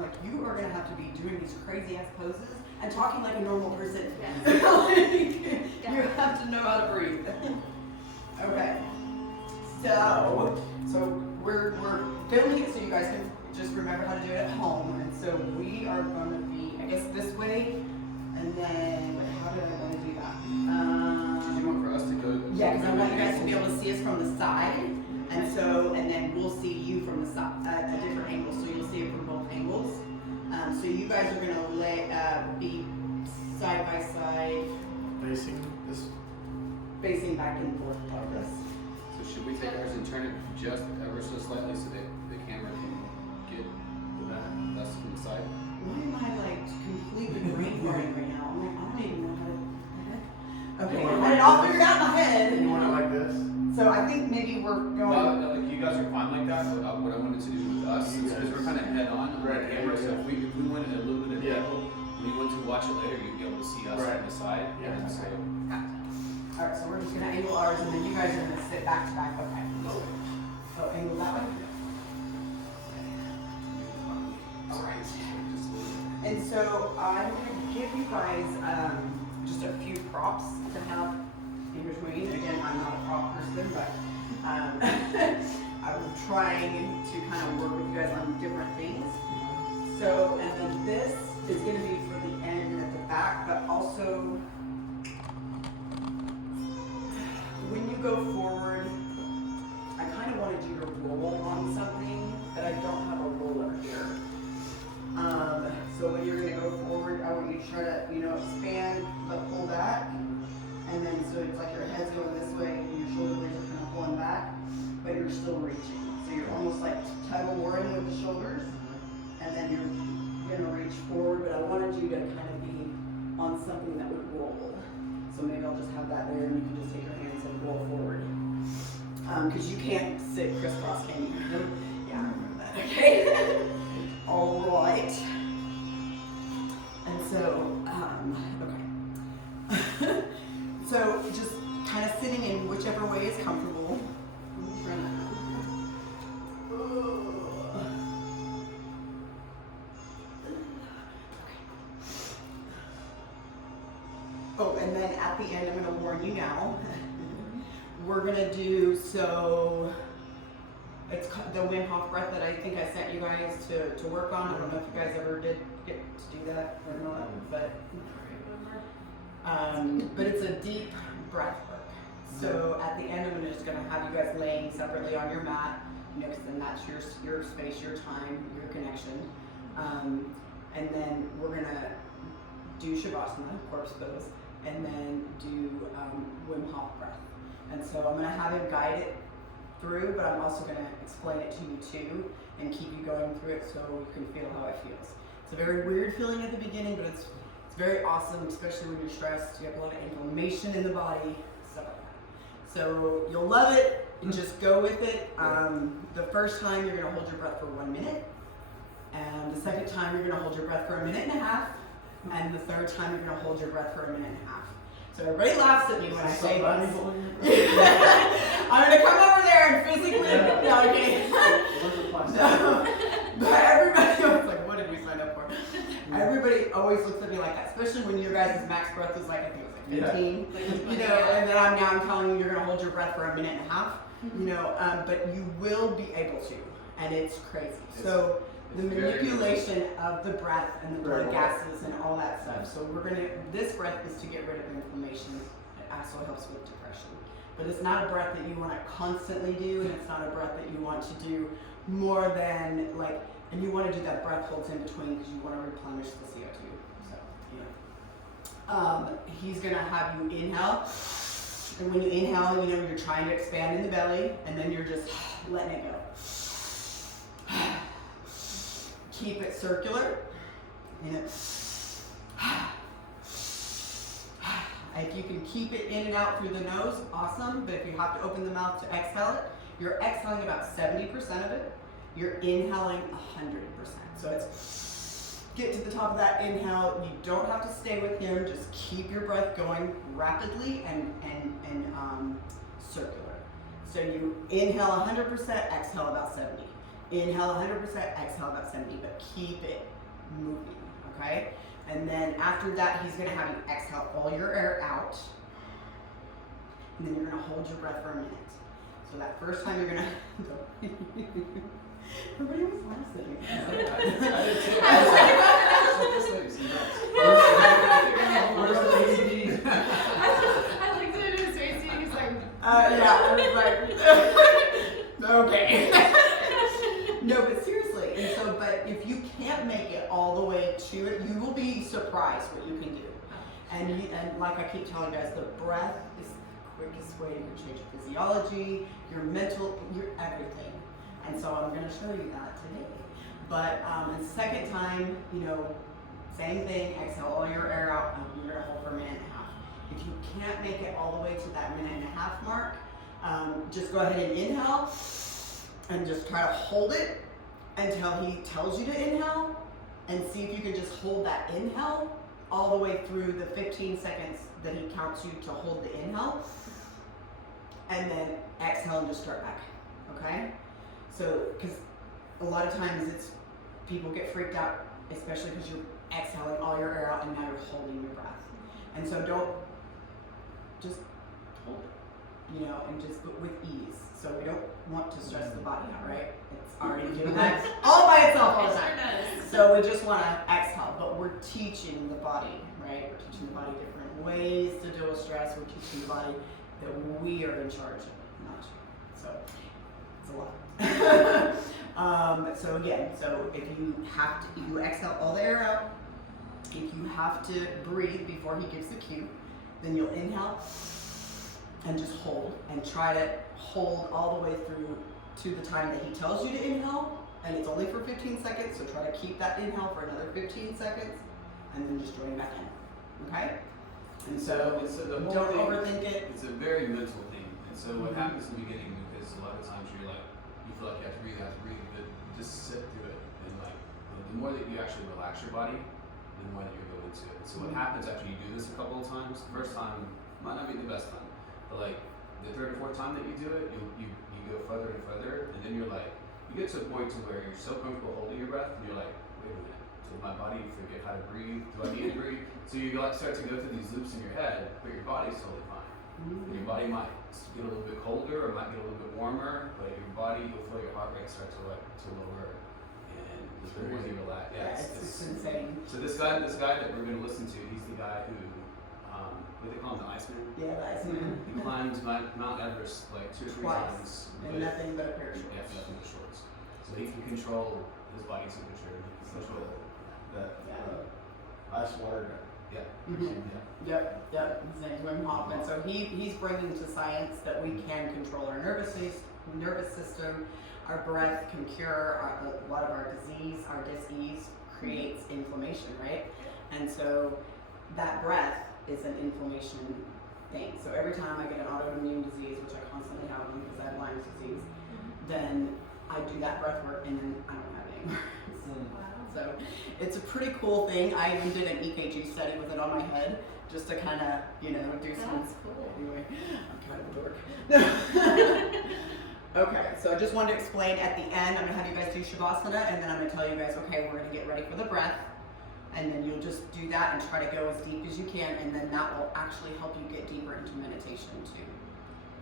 I'm like, you are gonna have to be doing these crazy ass poses and talking like a normal person. You have to know how to breathe. Okay. So we're filming it so you guys can just remember how to do it at home. And so we are gonna be, I guess, this way, and then how did I want to do that? Did you want for us to go? Yeah, because I want you guys to be able to see us from the side, and then we'll see you from the side at a different angle, so you'll see it from both angles. So you guys are gonna be side by side, facing back and forth like this. So should we take ours and turn it just ever so slightly so that the camera can get us from the side? Why am I like completely brain farting right now? I'm like, I don't even know how to. Okay, I had it all figured out in my head. You want it like this? So I think maybe we're going. No, like you guys are fine like that, but what I wanted to do with us is because we're kind of head on the camera, so if we went a little bit of an angle, when you want to watch it later, you'd be able to see us from the side. Yeah. And so, Alright, so we're just gonna angle ours, and then you guys are gonna sit back to back. Okay. Oh, angle that way. Alright. And so I'm gonna give you guys just a few props to have in between. Again, I'm not a prop person, but I'm trying to kind of work with you guys on different things. So, and then this is gonna be for the end and at the back, but also when you go forward, I kind of wanted you to roll on something, but I don't have a roller here. So when you're gonna go forward, I want you to try to, expand, but pull back. And then so it's like your head's going this way and your shoulder blades are kind of pulling back, but you're still reaching. So you're almost like tug of warring with the shoulders, and then you're gonna reach forward, but I wanted you to kind of be on something that would roll. So maybe I'll just have that there and you can just take your hands and roll forward. Because you can't sit crisscross, can you? Yeah, I remember that. Okay. All right. And so, okay. So just kind of sitting in whichever way is comfortable. Oh, and then at the end, I'm going to warn you now. We're going to do, so it's the Wim Hof breath that I think I sent you guys to work on. I don't know if you guys ever did get to do that or not, but it's a deep breath work. So at the end, I'm just going to have you guys laying separately on your mat, because then that's your space, your time, your connection. And then we're going to do Shavasana, corpse pose, and then do Wim Hof breath. And so I'm going to have him guide it through, but I'm also going to explain it to you too and keep you going through it so you can feel how it feels. It's a very weird feeling at the beginning, but it's very awesome, especially when you're stressed. You have a lot of inflammation in the body, stuff like that. So you'll love it, and just go with it. The first time you're going to hold your breath for 1 minute, and the second time you're going to hold your breath for 1.5 minutes, and the third time you're going to hold your breath for 1.5 minutes. So everybody laughs at me when I say this. I'm going to come over there and physically, no, okay. No, but everybody was like, what did we sign up for? Everybody always looks at me like that, especially when your guys' max breath was like, I think it was like 15, and then I'm telling you you're going to hold your breath for 1.5 minutes, but you will be able to, and it's crazy. So the manipulation of the breath and the blood gases and all that stuff. So this breath is to get rid of inflammation. It also helps with depression. But it's not a breath that you want to constantly do, and it's not a breath that you want to do more than and you want to do that breath holds in between because you want to replenish the CO2. So, he's going to have you inhale. And when you inhale, you're trying to expand in the belly, and then you're just letting it go. Keep it circular. If you can keep it in and out through the nose, awesome. But if you have to open the mouth to exhale it, you're exhaling about 70% of it. You're inhaling 100%. So it's get to the top of that inhale. You don't have to stay with him. Just keep your breath going rapidly and circular. So you inhale 100%, exhale about 70. Inhale 100%, exhale about 70, but keep it moving, okay? And then after that, he's gonna have you exhale all your air out. And then you're gonna hold your breath for a minute. So that first time you're gonna everybody was laughing. I did too. This lady's nuts. I looked at his face and he's like, Yeah, I was like, okay. No, but seriously, and so, but if you can't make it all the way to it, you will be surprised what you can do. And like I keep telling you guys, the breath is the quickest way to change your physiology, your mental, your everything. And so I'm going to show you that today. But the second time, same thing, exhale all your air out, and you're going to hold for a minute and a half. If you can't make it all the way to that minute and a half mark, just go ahead and inhale and just try to hold it until he tells you to inhale, and see if you can just hold that inhale all the way through the 15 seconds that he counts you to hold the inhale, and then exhale and just start back, okay? So, because a lot of times people get freaked out, especially because you're exhaling all your air out and now you're holding your breath. And so just hold it, and just but with ease. So we don't want to stress the body out, right? It's already doing that all by itself all the time. So we just want to exhale, but we're teaching the body, right? We're teaching the body different ways to deal with stress. We're teaching the body that we are in charge of it, not you. So it's a lot. So again, if you exhale all the air out, if you have to breathe before he gives the cue, then you'll inhale and just hold, and try to hold all the way through to the time that he tells you to inhale, and it's only for 15 seconds, so try to keep that inhale for another 15 seconds, and then just join back in, okay? And so the whole don't thing, overthink it. It's a very mental thing. And so what happens in the beginning, because a lot of times you feel like you have to breathe, but just sit through it. And the more that you actually relax your body, the more that you go into it. So what happens after you do this a couple of times, the first time might not be the best time, but the third or fourth time that you do it, you go further and further, and then you get to a point to where you're so comfortable holding your breath, and you're like, wait a minute, did my body forget how to breathe? Do I need to breathe? So you start to go through these loops in your head, but your body's totally fine. And your body might get a little bit colder, or might get a little bit warmer, but your body, you'll feel your heart rate start to lower, and the more you relax. Yeah, it's insane. So this guy that we're going to listen to, he's the guy who, what do they call him, the Iceman? Yeah, the Iceman. He climbed Mount Everest 2 or 3 times. And nothing but a pair of shorts. Yeah, nothing but shorts. So he can control his body temperature. He can control that ice water guy. Yeah. Mm-hmm. Yep. His name's Wim Hof, and so he's bringing to science that we can control our nervous system. Our breath can cure a lot of our disease. Our disease creates inflammation, right? And so that breath is an inflammation thing. So every time I get an autoimmune disease, which I constantly have because I have Lyme's disease, then I do that breath work and then I don't have it anymore. So it's a pretty cool thing. I even did an EKG study with it on my head just to kind of, do some. That's cool. Anyway, I'm kind of a dork. Okay, so I just wanted to explain at the end, I'm going to have you guys do Shavasana, and then I'm going to tell you guys, okay, we're going to get ready for the breath. And then you'll just do that and try to go as deep as you can, and then that will actually help you get deeper into meditation too.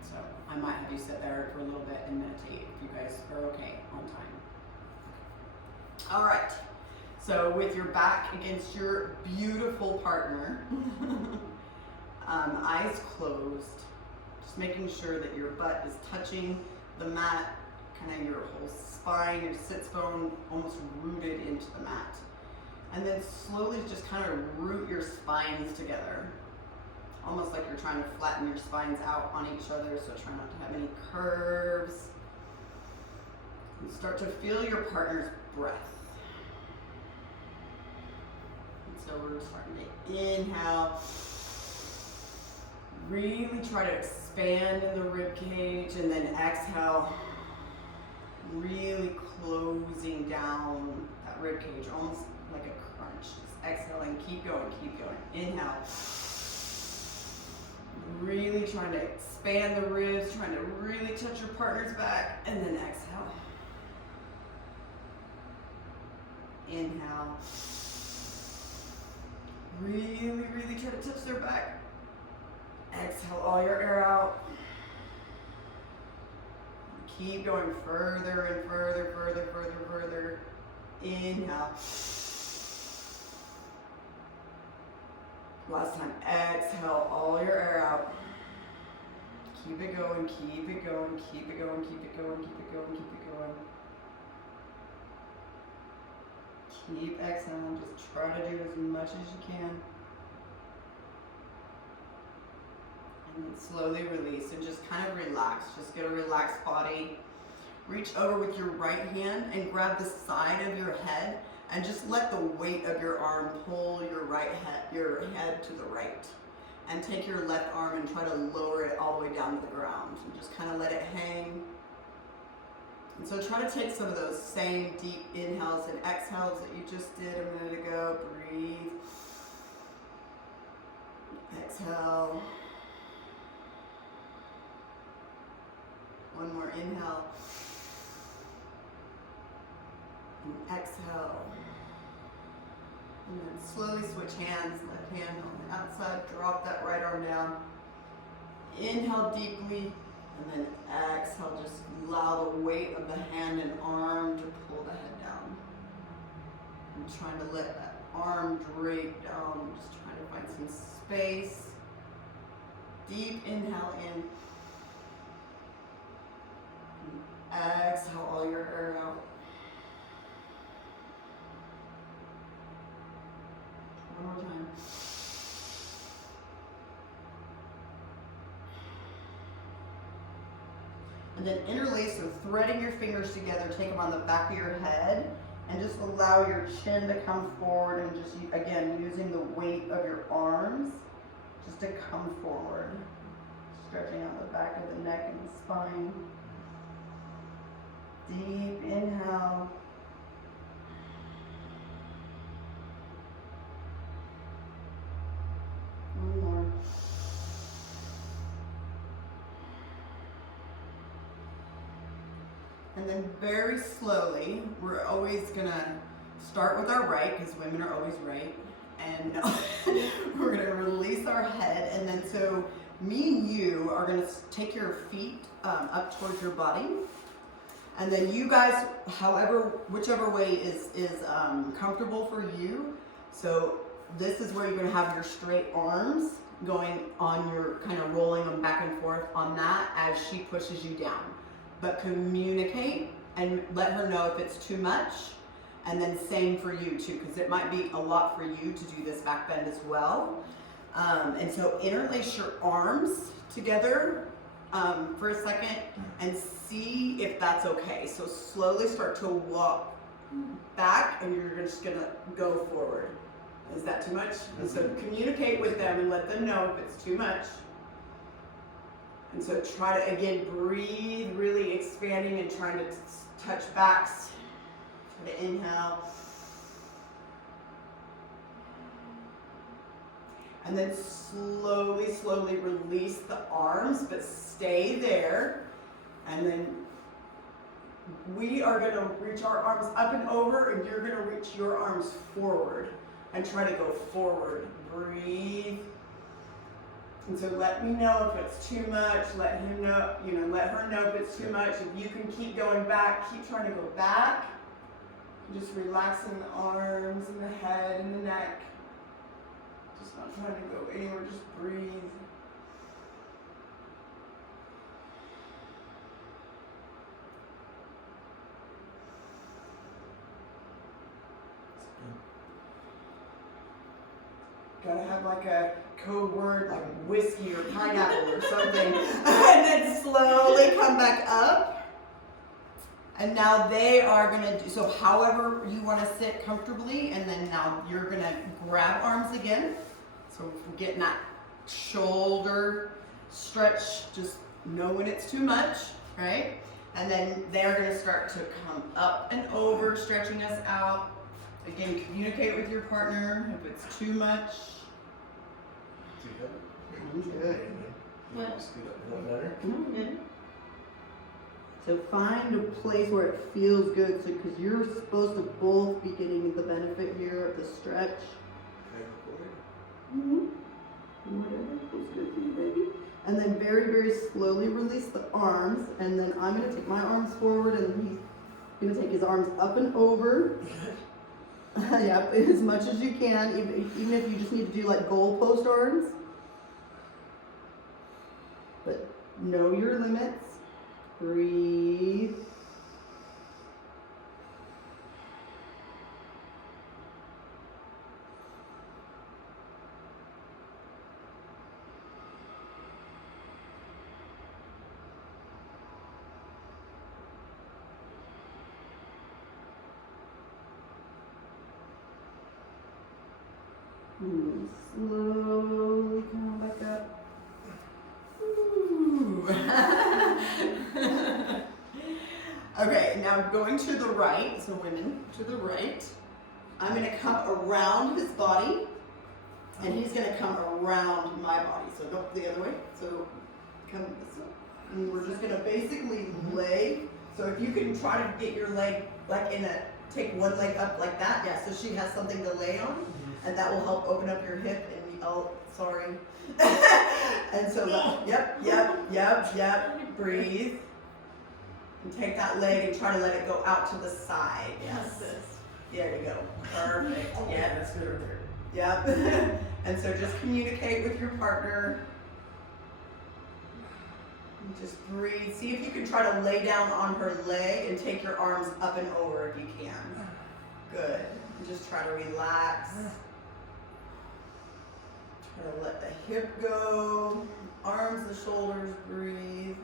So I might have you sit there for a little bit and meditate if you guys are okay on time. All right, so with your back against your beautiful partner, eyes closed, just making sure that your butt is touching the mat, kind of your whole spine, your sits bone almost rooted into the mat. And then slowly just kind of root your spines together. Almost like you're trying to flatten your spines out on each other, so try not to have any curves. And start to feel your partner's breath. And so we're starting to inhale. Really try to expand in the rib cage, and then exhale. Really closing down that rib cage, almost like a crunch. Just exhaling, keep going. Inhale. Really trying to expand the ribs, trying to really touch your partner's back, and then exhale. Inhale. Really, really try to touch their back. Exhale all your air out. Keep going further and further, further. Inhale. Last time. Exhale all your air out. Keep it going, keep it going, keep it going, keep it going, keep it going, keep it going. Keep exhaling, just try to do as much as you can. And then slowly release and just kind of relax. Just get a relaxed body. Reach over with your right hand and grab the side of your head and just let the weight of your arm pull your head to the right. And take your left arm and try to lower it all the way down to the ground. And just kind of let it hang. And so try to take some of those same deep inhales and exhales that you just did a minute ago. Breathe. Exhale. One more inhale. And exhale. And then slowly switch hands, left hand on the outside, drop that right arm down. Inhale deeply, and then exhale, just allow the weight of the hand and arm to pull the head down. I'm trying to let that arm drape down, just trying to find some space. Deep inhale in. And exhale all your air out. One more time. And then interlace, so threading your fingers together, take them on the back of your head, and just allow your chin to come forward, and just, again, using the weight of your arms, just to come forward. Stretching out the back of the neck and the spine. Deep inhale. One more. And then very slowly, we're always gonna start with our right, because women are always right. And we're gonna release our head. And then so me and you are gonna take your feet up towards your body. And then you guys, whichever way is comfortable for you. So this is where you're gonna have your straight arms going on your, kind of rolling them back and forth on that as she pushes you down. But communicate and let her know if it's too much. And then same for you too, because it might be a lot for you to do this back bend as well. And so interlace your arms together for a second and see if that's okay. So slowly start to walk back and you're just gonna go forward. Is that too much? And so communicate with them and let them know if it's too much. And so try to, again, breathe, really expanding and trying to touch backs. Try to inhale. And then slowly, slowly release the arms, but stay there. And then we are going to reach our arms up and over, and you're going to reach your arms forward and try to go forward. Breathe. And so let me know if it's too much. Let him know, let her know if it's too much. If you can keep going back, keep trying to go back. Just relaxing the arms and the head and the neck. Just not trying to go anywhere, just breathe. Gotta have like a code word like whiskey or pineapple or something. And then slowly come back up. And now they are gonna do, so however you wanna sit comfortably, and then now you're gonna grab arms again. So we're getting that shoulder stretch, just know when it's too much, right? And then they're gonna start to come up and over, stretching us out. Again, communicate with your partner if it's too much. Too heavy. Good. What? Just do that. Is that better? Mm-hmm. So find a place where it feels good, so because you're supposed to both be getting the benefit here of the stretch. Mm-hmm. Whatever feels good for you, baby. And then very, very slowly release the arms, and then I'm gonna take my arms forward, and he's gonna take his arms up and over. Yep, as much as you can, even if you just need to do like goalpost arms. But know your limits. Breathe. And slowly come back up. Ooh. Okay, now going to the right, so women, to the right. I'm gonna come around his body, and he's gonna come around my body. So go the other way. So come this way. And we're just gonna basically lay. So if you can try to get your leg like take one leg up like that, yeah, so she has something to lay on, and that will help open up your hip and sorry. And so, yep, breathe. And take that leg and try to let it go out to the side. Yes. There you go. Perfect. Yeah, that's good right there. Yep. And so just communicate with your partner. And just breathe. See if you can try to lay down on her leg and take your arms up and over if you can. Good. And just try to relax. Try to let the hip go. Arms, the shoulders, breathe.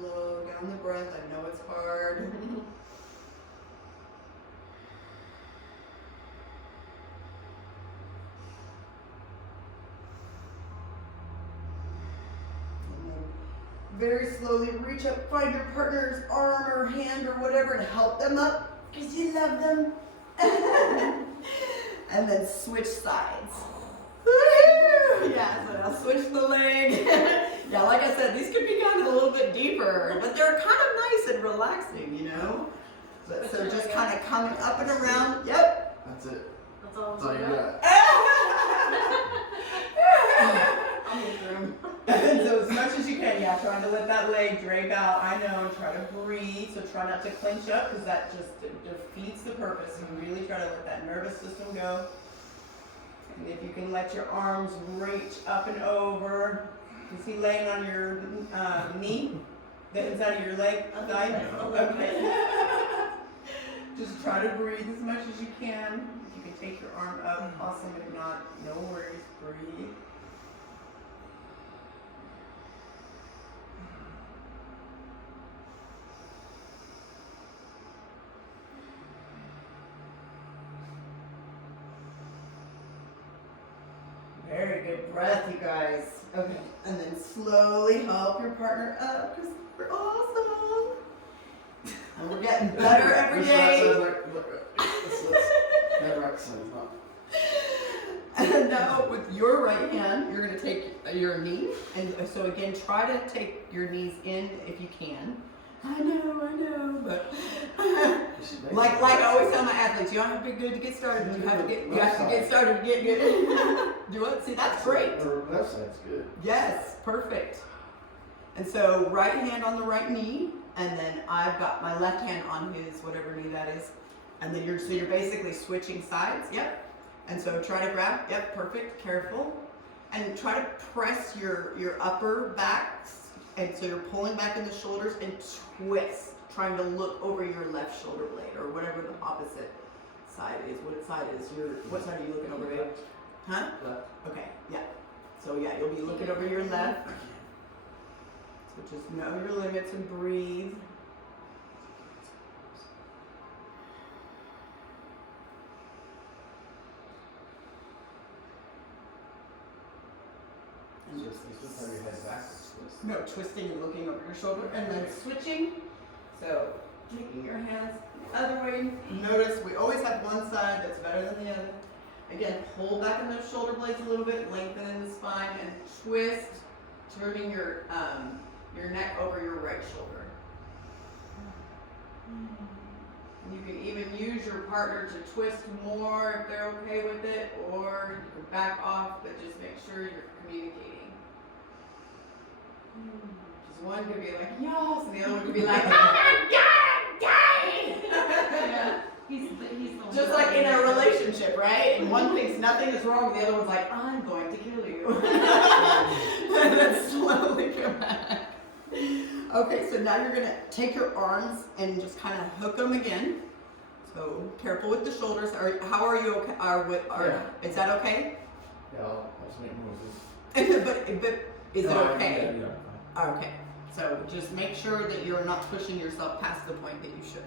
Slow down the breath. I know it's hard. And then very slowly reach up, find your partner's arm or hand or whatever and help them up because you love them. And then switch sides. Yeah, so now switch the leg. Yeah, like I said, these could be kind of a little bit deeper, but they're kind of nice and relaxing, you know? But so just kind of coming up and around. Yep. That's it. That's all That's all you got. I'm in the room. And so as much as you can, yeah, trying to let that leg drape out. I know, try to breathe. So try not to clench up because that just defeats the purpose. You really try to let that nervous system go. And if you can let your arms reach up and over. Is he laying on your knee? The inside of your leg side? Okay. Just try to breathe as much as you can. If you can take your arm up, awesome. If not, no worries. Breathe. Very good breath, you guys. Okay, and then slowly help your partner up because we're awesome. And we're getting better every day. And now with your right hand, you're going to take your knee. And so again, try to take your knees in if you can. I know, but like I always tell my athletes, you don't have to be good to get started. You have to get started to get good. Do what? See, that's great. Her left side's good. Yes, perfect. And so right hand on the right knee, and then I've got my left hand on his whatever knee that is. And then you're basically switching sides. Yep. And so try to grab. Yep, perfect. Careful. And try to press your upper back. And so you're pulling back in the shoulders and twist, trying to look over your left shoulder blade or whatever the opposite side is. What side are you looking over, babe? Huh? Left. Okay, yeah. So yeah, you'll be looking over your left. So just know your limits and breathe. And Just these Just have your head backwards. Twist. No, twisting and looking over your shoulder and then switching. So taking your hands the other way. Notice we always have one side that's better than the other. Again, pull back in those shoulder blades a little bit, lengthen in the spine, and twist, turning your neck over your right shoulder. You can even use your partner to twist more if they're okay with it, or you can back off, but just make sure you're communicating. Because one could be like, yes, and the other one could be like, oh my God, dang! He's the Just like in a relationship, right? And one thinks nothing is wrong, and the other one's like, I'm going to kill you. And then slowly come back. Okay, so now you're gonna take your arms and just kind of hook them again. So careful with the shoulders. How are you okay? Is that okay? Yeah, I'll just make noises. but is it okay? Yeah, yeah. Okay, so just make sure that you're not pushing yourself past the point that you should.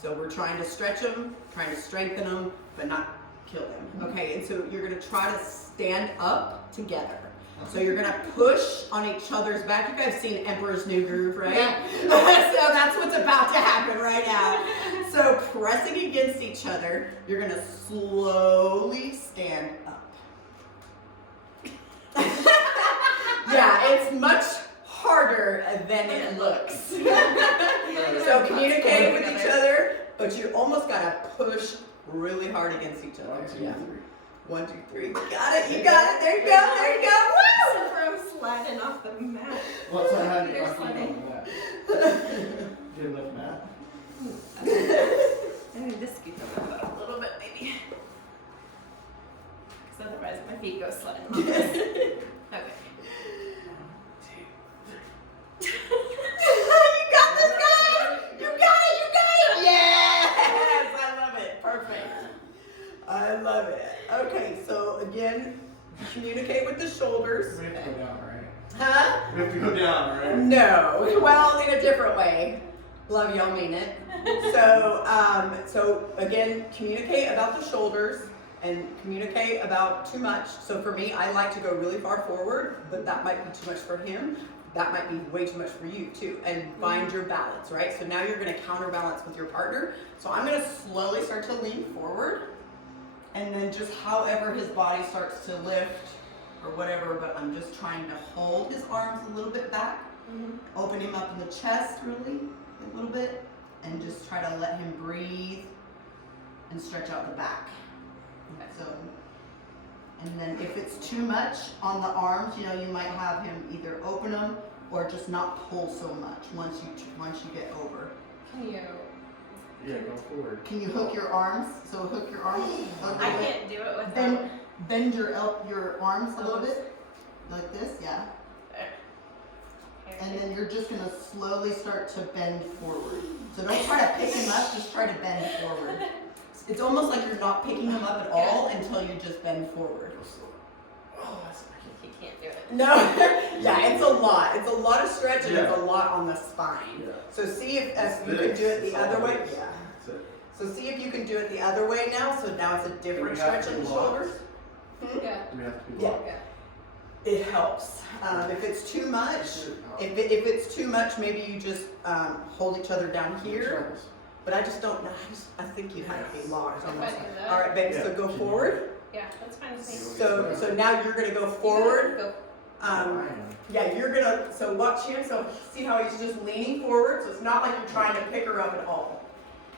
So we're trying to stretch them, trying to strengthen them, but not kill them. Okay, and so you're gonna try to stand up together. So you're gonna push on each other's back. You guys seen Emperor's New Groove, right? Yeah. So that's what's about to happen right now. So pressing against each other, you're gonna slowly stand up. Yeah, it's much harder than it looks. So communicate with each other, but you almost gotta push really hard against each other. 1, 2, 3. Yeah. 1, 2, 3. You got it. You got it. There you go. There you go. Woo! from sliding off the mat. What's that hand You're on sliding. that? Get enough mat? I need to scoot over the butt a little bit, maybe. Because otherwise my feet go sliding off this. Okay. You got this, guys. You got it. You got it. Yes. I love it. Perfect. I love it. Okay, so again, communicate with the shoulders. We have to go down, right? Huh? We have to go down, right? No. Well, in a different way. Love y'all mean it. So again, communicate about the shoulders and communicate about too much. So for me, I like to go really far forward, but that might be too much for him. That might be way too much for you too. And find your balance, right? So now you're gonna counterbalance with your partner. So I'm gonna slowly start to lean forward. And then just however his body starts to lift or whatever, but I'm just trying to hold his arms a little bit back, open him up in the chest really a little bit, and just try to let him breathe and stretch out the back. So, and then if it's too much on the arms, you know, you might have him either open them or just not pull so much once you get over. Can you? Yeah, go forward. Can you hook your arms? So hook your arms. I can't do it without. Bend your arms a little bit, like this, yeah. And then you're just gonna slowly start to bend forward. So don't try to pick him up, just try to bend forward. It's almost like you're not picking him up at all until you just bend forward. Oh, that's He can't do it. No, yeah, it's a lot. It's a lot of stretch and it's a Yeah. lot on the spine. Yeah. So see if you This can do it is the all other way. this. Yeah. That's it. So see if you can do it the other way now. So now it's a different Do we have stretch to in the lock? shoulders. Yeah. Do we have to be Yeah. locked? Yeah. It helps. If it's too much, if it's too much, maybe you just hold each other down here. But I just don't know. I think you have to be locked. If I Almost. do that. All right, baby. So Yeah. go forward. Yeah, that's fine with me. So now you're gonna go forward. Go. Yeah, you're gonna. So watch him. So see how he's just leaning forward. So it's not like you're trying to pick her up at all.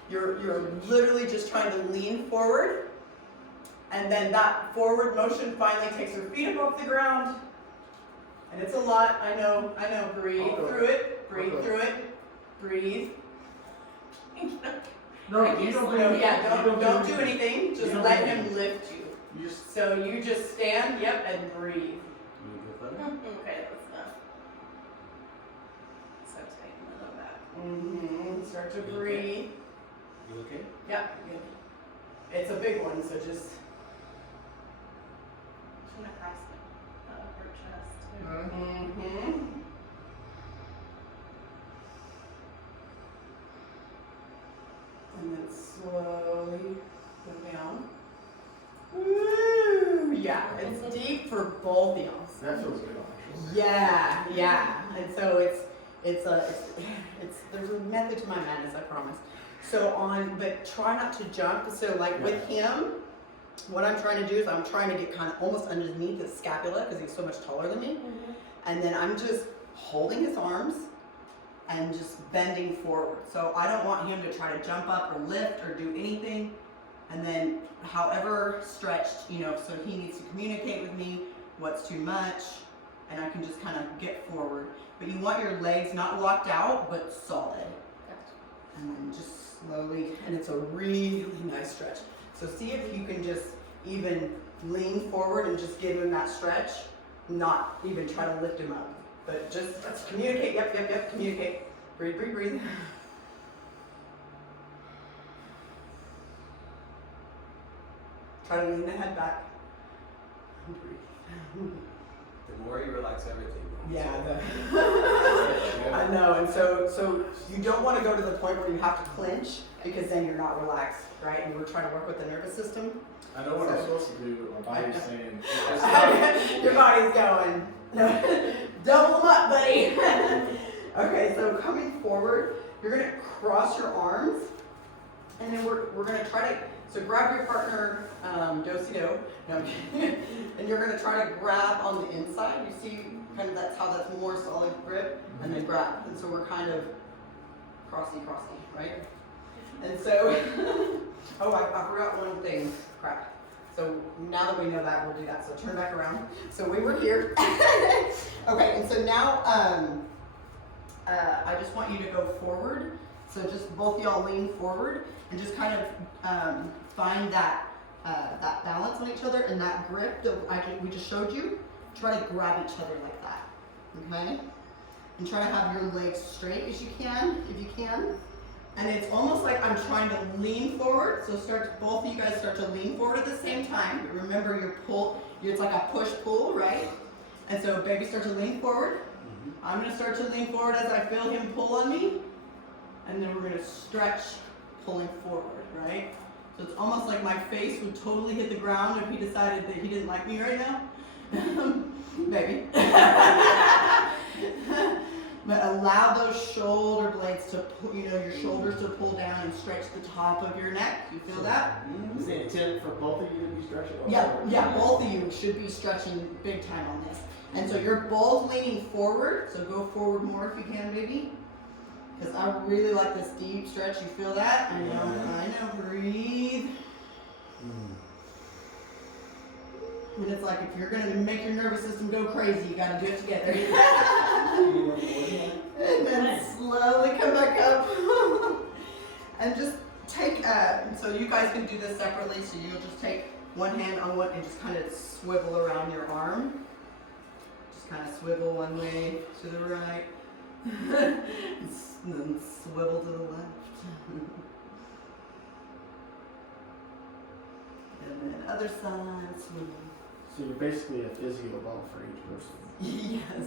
You're literally just trying to lean forward. And then that forward motion finally takes her feet up off the ground. And it's a lot, I know, breathe I'll go. through it, breathe I'll go. through it, breathe. No, you don't. No, yeah, you don't do anything, just You don't let do him anything. lift you. You just. So you just stand, yep, and breathe. Okay, that's enough. So tight in the low back. Mm-hmm, start to You okay? breathe. You okay? Yeah, good. It's a big one, so just, Trying to cross the upper chest too. mm-hmm. And then slowly go down. Woo! Yeah, it's deep for both of y'all. That feels good, actually. Yeah, yeah. And so it's there's a method to my madness, I promise. But try not to jump. So like with him, what I'm trying to do is I'm trying to get kind of almost underneath his scapula because he's so much taller than me. And then I'm just holding his arms and just bending forward. So I don't want him to try to jump up or lift or do anything. And then however stretched, so he needs to communicate with me what's too much, and I can just kind of get forward. But you want your legs not locked out, but solid. And then just slowly, and it's a really nice stretch. So see if you can just even lean forward and just give him that stretch, not even try to lift him up. But just let's communicate, yep, communicate. Breathe, breathe, breathe. Try to lean the head back. Breathe. The more you relax everything. Yeah, I know, and so you don't want to go to the point where you have to clinch because then you're not relaxed, right? And we're trying to work with the nervous system. I know what I'm supposed to do, but my body's saying. Your body's going. No, double them up, buddy. Okay, so coming forward, you're gonna cross your arms, and then we're gonna try to. So grab your partner, do-si-do, no, I'm kidding. And you're gonna try to grab on the inside. You see, kind of that's more solid grip, and then grab. And so we're kind of crossy, right? And so, oh, I forgot one thing, crap. So now that we know that, we'll do that. So turn back around. So we were here. Okay, and so now, I just want you to go forward. So just both y'all lean forward and just kind of find that balance on each other and that grip that we just showed you. Try to grab each other like that, okay? And try to have your legs straight as you can, if you can. And it's almost like I'm trying to lean forward. So both of you guys start to lean forward at the same time. But remember it's like a push-pull, right? And so baby, start to lean forward. I'm gonna start to lean forward as I feel him pull on me. And then we're gonna stretch, pulling forward, right? So it's almost like my face would totally hit the ground if he decided that he didn't like me right now. Maybe. But allow those shoulder blades to pull, your shoulders to pull down and stretch the top of your neck. You feel that? Is the intent for both of you to be stretching? Yeah, both of you should be stretching big time on this. And so you're both leaning forward, so go forward more if you can, baby. Because I really like this deep stretch. You feel that? I know. Breathe. And it's like if you're going to make your nervous system go crazy, you got to do it together. And then slowly come back up. And just take, so you guys can do this separately. So you'll just take one hand on one and just kind of swivel around your arm. Just kind of swivel one way to the right. And then swivel to the left. And then other side, swivel. So you're basically a physio ball for each person. Yes.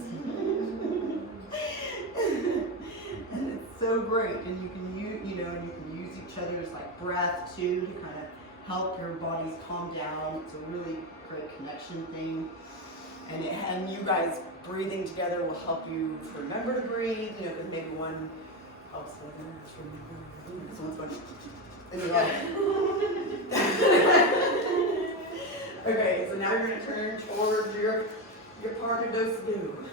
And it's so great, and you can use each other's like breath too to kind of help your bodies calm down. It's a really great connection thing, and you guys breathing together will help you remember to breathe. Because maybe one helps the other remember. So one's going. Okay, so now you're going to turn towards your partner do.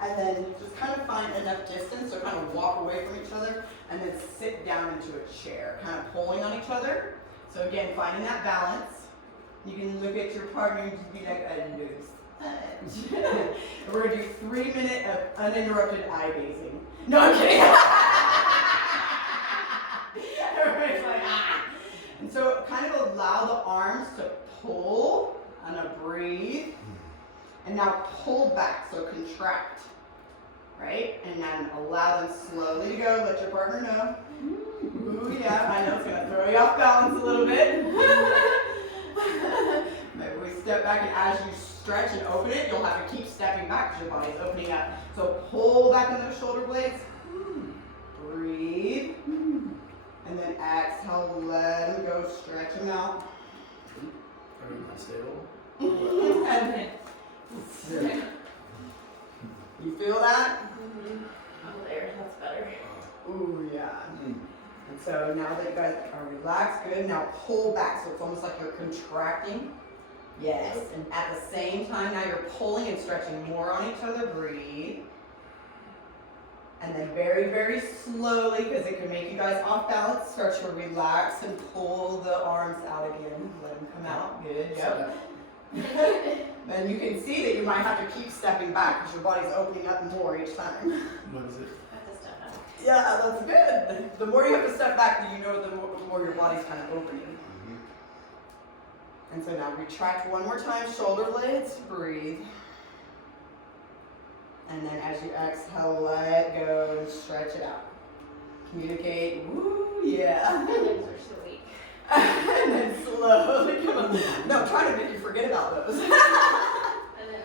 And then just kind of find enough distance, so kind of walk away from each other, and then sit down into a chair, kind of pulling on each other. So again, finding that balance. You can look at your partner and just be like, I lose. We're going to do 3 minutes of uninterrupted eye gazing. No, I'm kidding. Everybody's like, ah. And so kind of allow the arms to pull and a breathe. And now pull back, so contract. Right? And then allow them slowly to go. Let your partner know. Ooh, yeah, I know it's going to throw you off balance a little bit. Maybe we step back, and as you stretch and open it, you'll have to keep stepping back because your body's opening up. So pull back in those shoulder blades. Breathe. And then exhale, let them go, stretch them out. Are you unstable? And then You feel that? Oh, there, that's better. Ooh, yeah. Mm. And so now that you guys are relaxed, good, now pull back. So it's almost like you're contracting. Yes. And at the same time, now you're pulling and stretching more on each other. Breathe. And then very, very slowly, because it can make you guys off balance, start to relax and pull the arms out again. Let them come out. Good. Yep. Then you can see that you might have to keep stepping back because your body's opening up more each time. What is it? I have to step back. Yeah, that's good. The more you have to step back, you know, the more your body's kind of opening. Mhm. And so now retract one more time, shoulder blades, breathe. And then as you exhale, let go and stretch it out. Communicate, woo, yeah. My legs are so weak. And then slowly come on. No, I'm trying to make you forget about those. I know.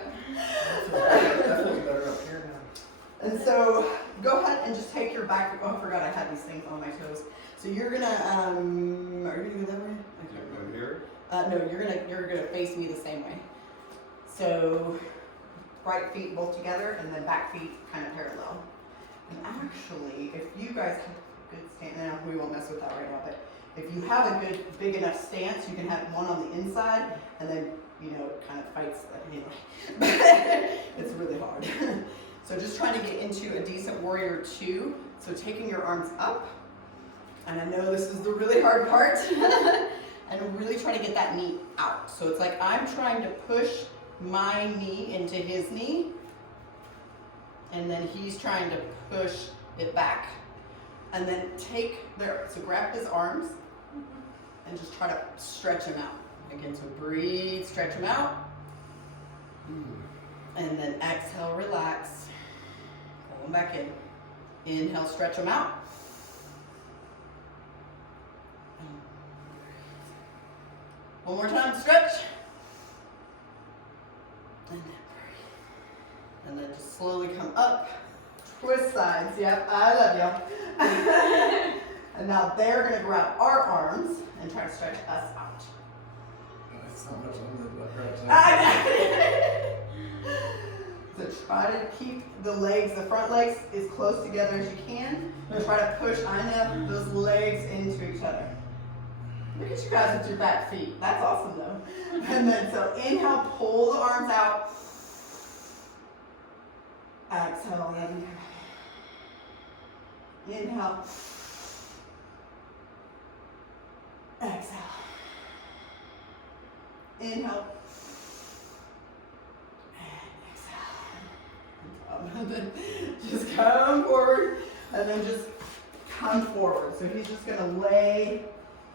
That feels better up here now. And so go ahead and just take your back. Oh, I forgot I had these things on my toes. So you're gonna, are you gonna go that way? I can't remember. Here. No, you're gonna face me the same way. So right feet both together and then back feet kind of parallel. And actually, if you guys have a good stance, now we won't mess with that right now, but if you have a good big enough stance, you can have one on the inside and then, you know, it kind of fights like anyway. It's really hard. So just trying to get into a decent warrior two. So taking your arms up, and I know this is the really hard part, and really try to get that knee out. So it's like I'm trying to push my knee into his knee, and then he's trying to push it back. And then so grab his arms and just try to stretch him out. Again, so breathe, stretch him out. And then exhale, relax. Pull him back in. Inhale, stretch him out. One more time, stretch. And then breathe. And then just slowly come up. Twist sides. Yep, I love you. And now they're going to grab our arms and try to stretch us out. That's not much I'm right now. So try to keep the legs, the front legs, as close together as you can. And try to push enough those legs into each other. Look at you guys with your back feet. That's awesome though. And then so inhale, pull the arms out. Exhale, let them go. Inhale. Exhale. Inhale. And then just come forward, and then just come forward. So he's just gonna lay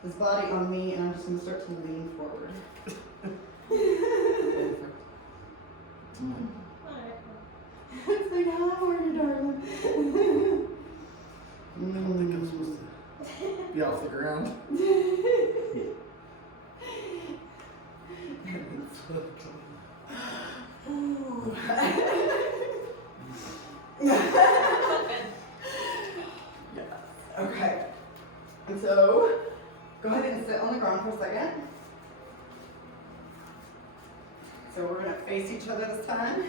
his body on me, and I'm just gonna start to lean forward. It's like, how are you, darling? I don't think I'm supposed to be off the ground. Ooh. Okay. And so, go ahead and sit on the ground for a second. So we're gonna face each other this time.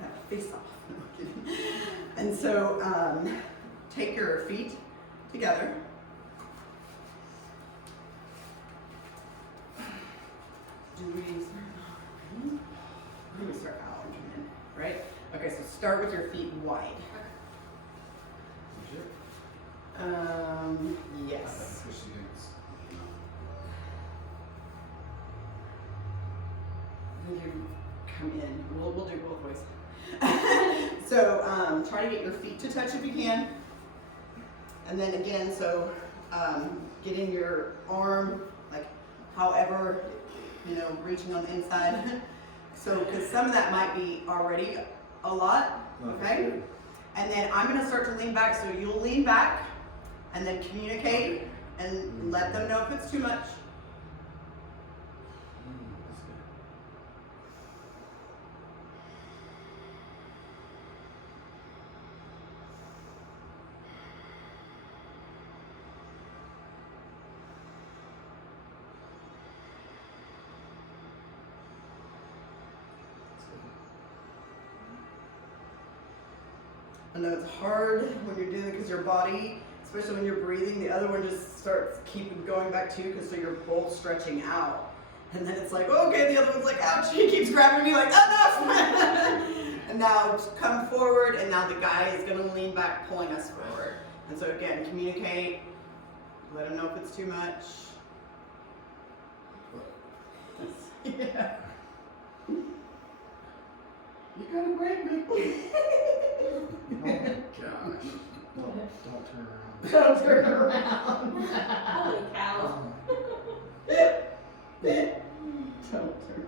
No, face off. No, I'm kidding. And so, take your feet together. Do we start out and come in, right? Okay, so start with your feet wide. Yes. Push against. I think you come in. We'll do both ways. So try to get your feet to touch if you can. And then again, so getting your arm, like however, you know, reaching on the inside. So, because some of that might be already a lot, okay? And then I'm gonna start to lean back, so you'll lean back and then communicate and let them know if it's too much. I know it's hard when you're doing it because your body, especially when you're breathing, the other one just starts keeping going back too, because so you're both stretching out. And then it's like, okay, the other one's like, ouch, he keeps grabbing me like, enough! And now come forward, and now the guy is gonna lean back, pulling us forward. And so again, communicate, let him know if it's too much. Yeah. You gotta break me. Oh my gosh. Don't turn around. Don't turn around. Holy cow. Don't turn.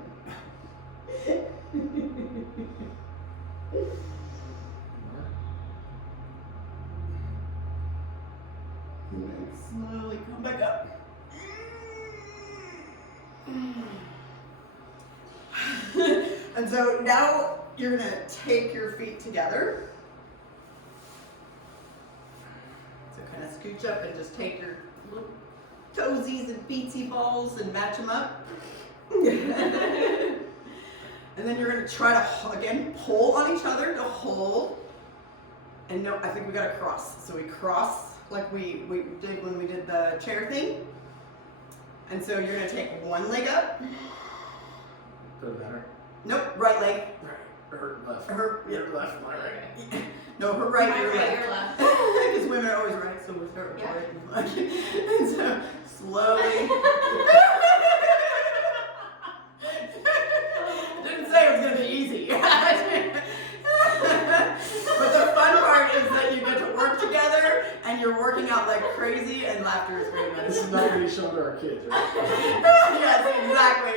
And then slowly come back up. And so now you're gonna take your feet together. So kind of scooch up and just take your little toesies and feetsy balls and match them up. And then you're gonna try to, again, pull on each other to hold. And no, I think we gotta cross. So we cross like we did when we did the chair thing. And so you're gonna take one leg up. Doesn't matter. Nope, right leg. Right. Or left. Her, Your left, my right. no, her right, My your right, left. your left. Because women are always right, so we'll start with Yeah. right. And so slowly. Didn't say it was gonna be easy. But the fun part is that you get to work together and you're working out like crazy, and laughter is great This medicine. is not what you show to our kids, right? Yes, exactly.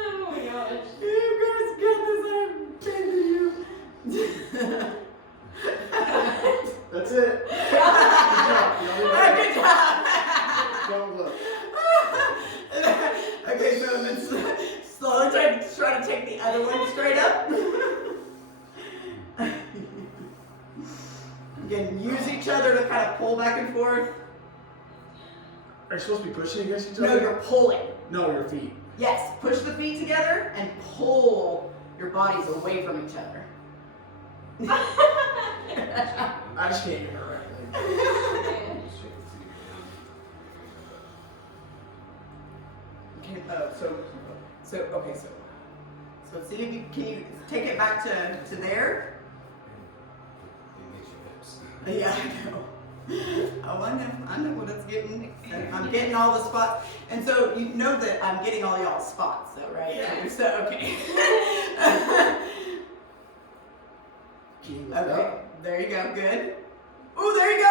Oh my gosh. You guys get this, I'm begging you. That's it. Good job. Don't look. Okay, so then slowly try to take the other one straight up. Again, use each other to kind of pull back and forth. Are you supposed to be pushing against each No, other? you're pulling. No, your feet. Yes, push the feet together and pull your bodies away from each other. I just can't get it right. Okay, so see if you can you take it back to there. Yeah, I know. Oh, I know what it's getting. I'm getting all the spots. And so you know that I'm getting all y'all spots, though, right? Yeah. So, okay. Can you lift Okay, up? there you go, good. Oh, there you go.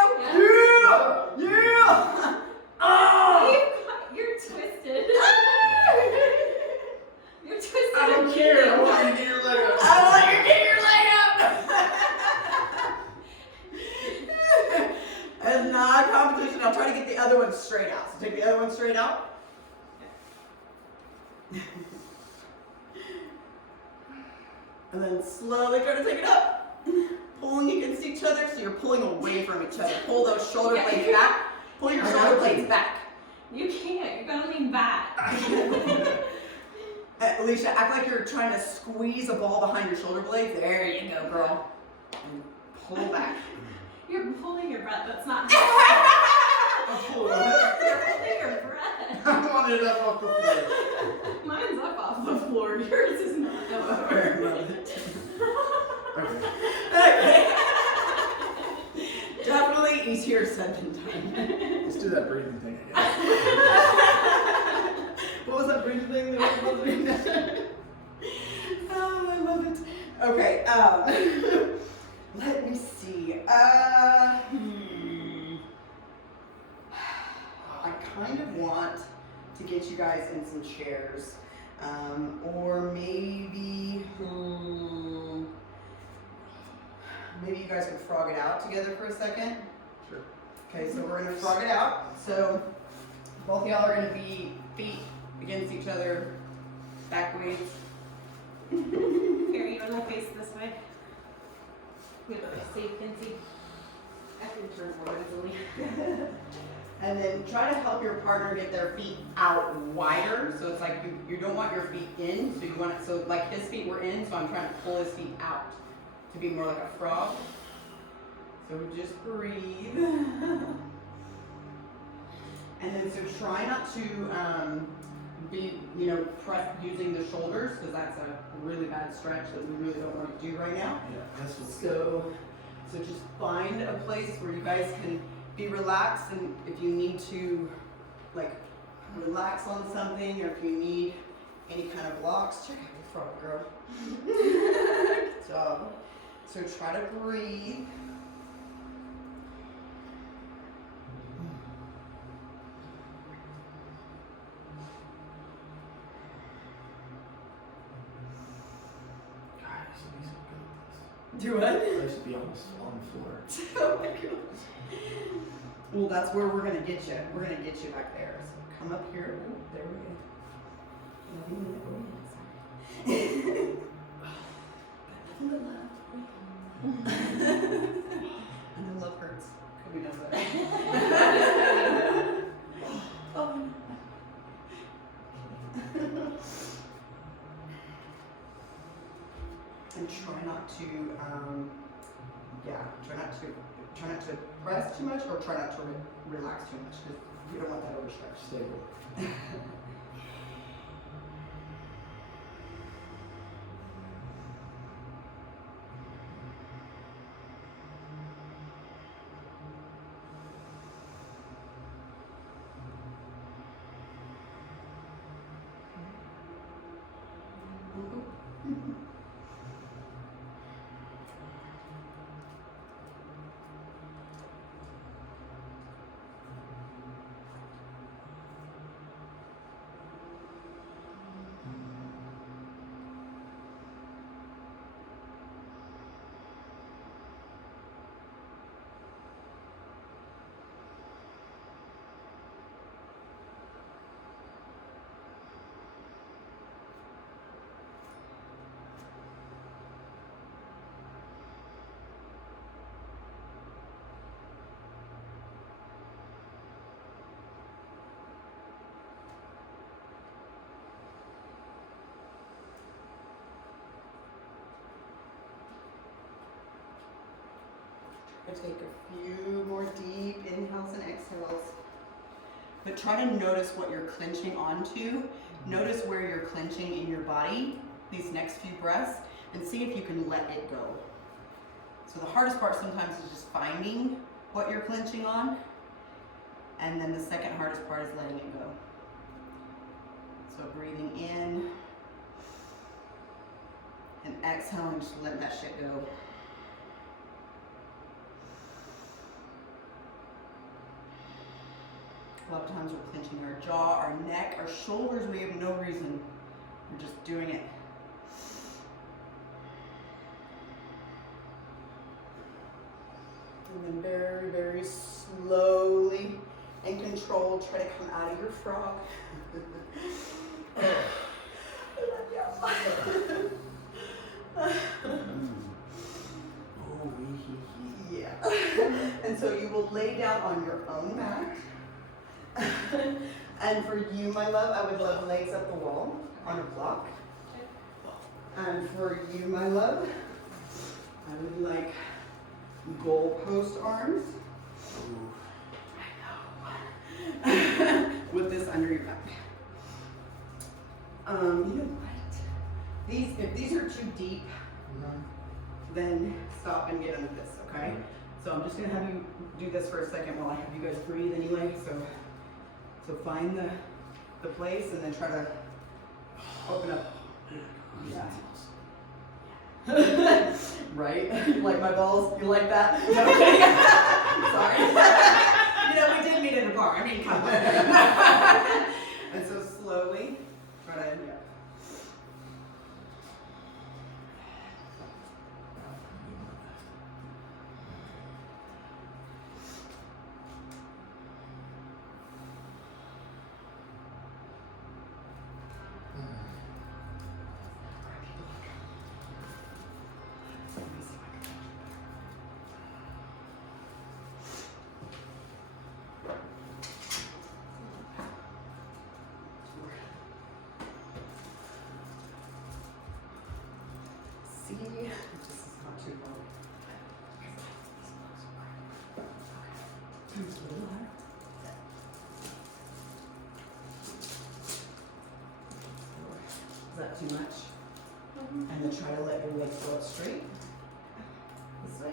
Yeah! Yeah! Oh! You're twisted. You're twisted. I don't care. I want you to get your leg up. I want you to get your leg up! It's not a competition. I'll try to get the other one straight out. So take the other one straight out. And then slowly try to take it up. Pulling against each other, so you're pulling away from each other. Pull those shoulder Yeah, blades you- back. Pull your I shoulder got you. blades back. You can't. You're gonna lean back. Alicia, act like you're trying to squeeze a ball behind your shoulder blades. There you go, girl. And pull back. You're pulling your breath. That's not. I'm pulling it. You're holding your breath. I want it up off the floor. Mine's up off the floor. Yours is not up. Okay. Okay. Definitely easier said than done. Let's do that breathing thing again. What was that breathing thing that was supposed to be? Oh, I love it. Okay, let me see. I kind of want to get you guys in some chairs. Or maybe, maybe you guys can frog it out together for a second. Sure. Okay, so we're gonna frog it out. So both of y'all are gonna be feet against each other, back ways. Here, you wanna face this way? So you can see. I can turn forward easily. And then try to help your partner get their feet out wider. So it's like you don't want your feet in, so you want it, so like his feet were in, so I'm trying to pull his feet out. to be more like a frog. So just breathe. And then so try not to be, press using the shoulders, because that's a really bad stretch that we really don't want to do right now. Yeah, that's what's So just find a place where you guys can be relaxed, and if you need to like relax on something, or if you need any kind of blocks, check out your frog, girl. Good job. So try to breathe. God, I used to be so good at this. Do what? I used to be on the floor. Oh my gosh. Well, that's where we're gonna get you. We're gonna get you back there. So come up here. Ooh, there we go. Nothing but love. And then love hurts. Kobe knows that. Oh. And try not to, try not to press too much, or try not to relax too much, because you don't want that overstretch. Stable. Take a few more deep inhales and exhales. But try to notice what you're clenching onto. Notice where you're clenching in your body these next few breaths, and see if you can let it go. So the hardest part sometimes is just finding what you're clenching on, and then the second hardest part is letting it go. So breathing in and exhaling, just let that shit go. A lot of times we're clenching our jaw, our neck, our shoulders. We have no reason. We're just doing it. And then very, very slowly and controlled, try to come out of your frog. Yeah. And so you will lay down on your own mat. And for you, my love, I would love legs up the wall on a block. And for you, my love, I would like goalpost arms. With this under your back. You know what? If these are too deep, then stop and get into this, okay? So I'm just gonna have you do this for a second while I have you guys breathe anyway. So find the place and then try to open up. Yeah. Right? You like my balls? You like that? No, okay. Sorry. We did meet in a bar. I mean, come on. And so slowly, try to, too hard. Just a little higher. Is that too much? And then try to let your legs go up straight. This way.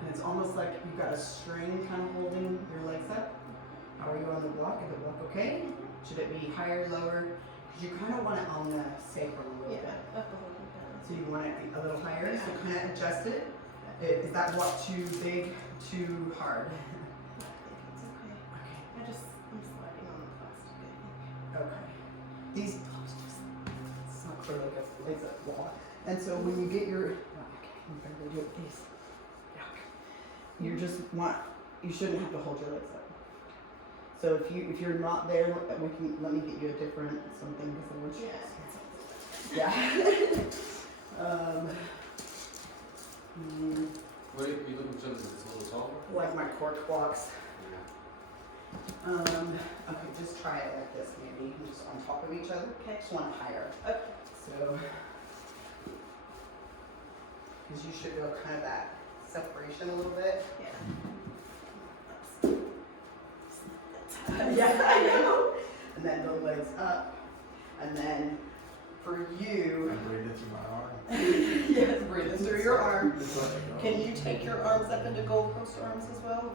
And it's almost like you've got a string kind of holding your legs up. How are you on the block? Is the block okay? Should it be higher, lower? Because you kind of want it on the sacrum a little bit. Yeah, up a little bit. So you want it a little higher, so kind of adjust it. Is that block too big, too hard? I think it's okay. I'm sliding on the plastic, I think. Okay. These blocks just, it's not clear like it's a wall. And so when you get your, okay, I'm gonna do it with these. You just want, you shouldn't have to hold your legs up. So if you're not there, let me get you a different something because I want you. Yeah. What are you looking for something that's a little taller? Like my cork blocks. Okay, just try it like this maybe, just on top of each other. Okay. Just one higher. Okay. So, because you should go kind of that separation a little bit. Yeah. Yeah, I know. And then the legs up. And then for you, I'm breathing through my arm. yes, breathe in through your arm. It's like, Can you take your arms up into goalpost arms as well?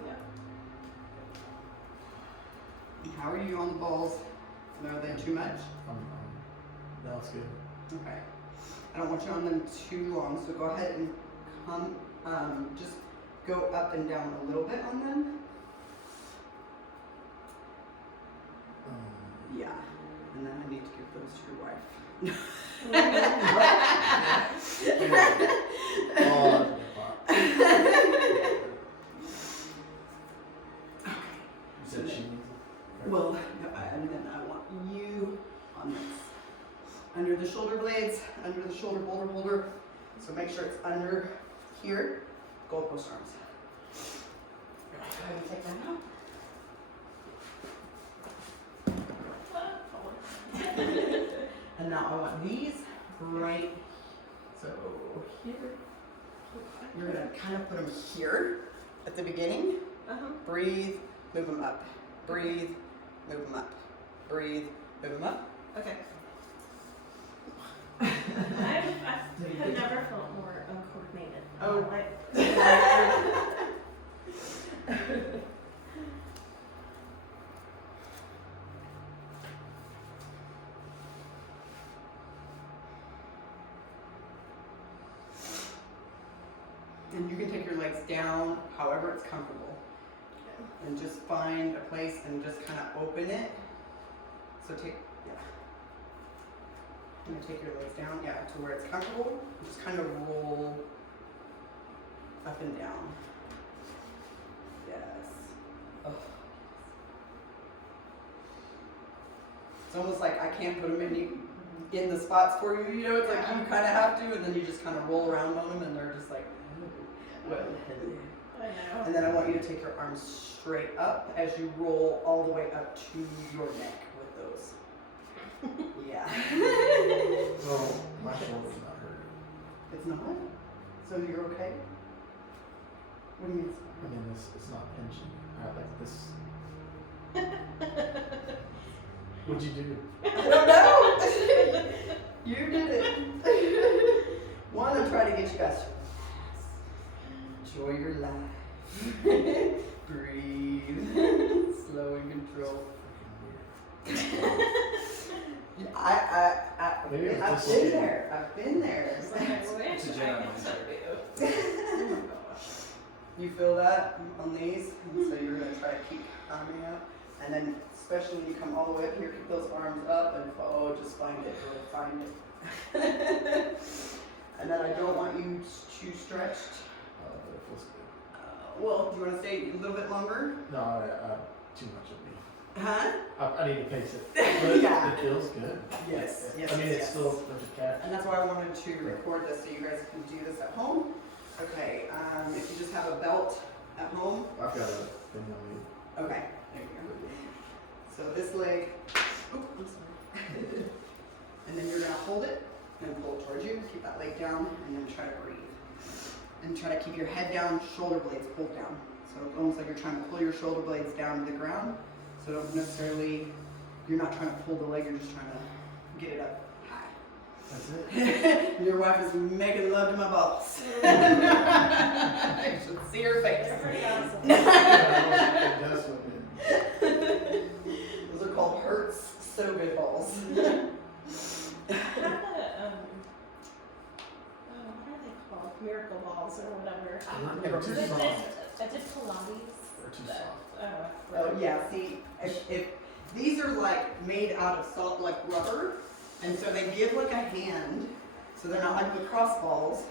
Yeah. How are you on the balls? Are they too much? No, it's good. Okay. I don't want you on them too long, so go ahead and come, just go up and down a little bit on them. Yeah. And then I need to give those to your wife. Oh, you said she needs it? Well, no, and then I want you on this. Under the shoulder blades, under the shoulder boulder holder. So make sure it's under here. Goalpost arms. Go ahead and take that out. And now I want these right, so here. You're gonna kind of put them here at the beginning. Breathe, move them up. Breathe, move them up. Breathe, move them up. Okay. I have never felt more uncoordinated. Oh. And you can take your legs down however it's comfortable. And just find a place and just kind of open it. So take, yeah. I'm gonna take your legs down, yeah, to where it's comfortable. Just kind of roll up and down. Yes. Oh. It's almost like I can't put them in the spots for you, you know, it's like you kind of have to, and then you just kind of roll around on them and they're just like, well, hello. I know. And then I want you to take your arms straight up as you roll all the way up to your neck with those. Yeah. Well, my shoulder's not hurting. It's not? So you're okay? What do you mean? I mean, it's not pinching. I like this. What'd you do? I don't know. You did it. One, I'm trying to get you guys to enjoy your life. Breathe. Slow and control. Maybe it's I've just been like- there. I've been there. It's like, I wish It's a I Jedi could mindset. tell you. Oh my gosh. You feel that on these? And so you're going to try to keep arming up. And then, especially when you come all the way up here, keep those arms up and just find it, really find it. And then I don't want you too stretched. But it feels good. Well, do you want to stay a little bit longer? No, too much of me. Huh? I need to pace it. But Yeah. it feels good. Yes, yes, I mean, yes, it's still there's a catch. And that's why I wanted to record this so you guys can do this at home. Okay, if you just have a belt at home. I've got a thing on me. Okay, there you go. So this leg, oh, I'm sorry. And then you're gonna hold it and pull it towards you. Keep that leg down and then try to breathe. And try to keep your head down, shoulder blades pulled down. So it's almost like you're trying to pull your shoulder blades down to the ground. So don't necessarily, you're not trying to pull the leg, you're just trying to get it up high. That's it. Your wife is making love to my balls. You should see her face. They're pretty awesome. Yeah, that's what it Those are called Hertz So Good balls. I had the, what are they called? Miracle balls or whatever. I've never Too I heard of did, soft. I did Pilates. Or too that- soft. Oh yeah, see, if these are like made out of salt, like rubber, and so they give like a hand, so they're not like lacrosse balls,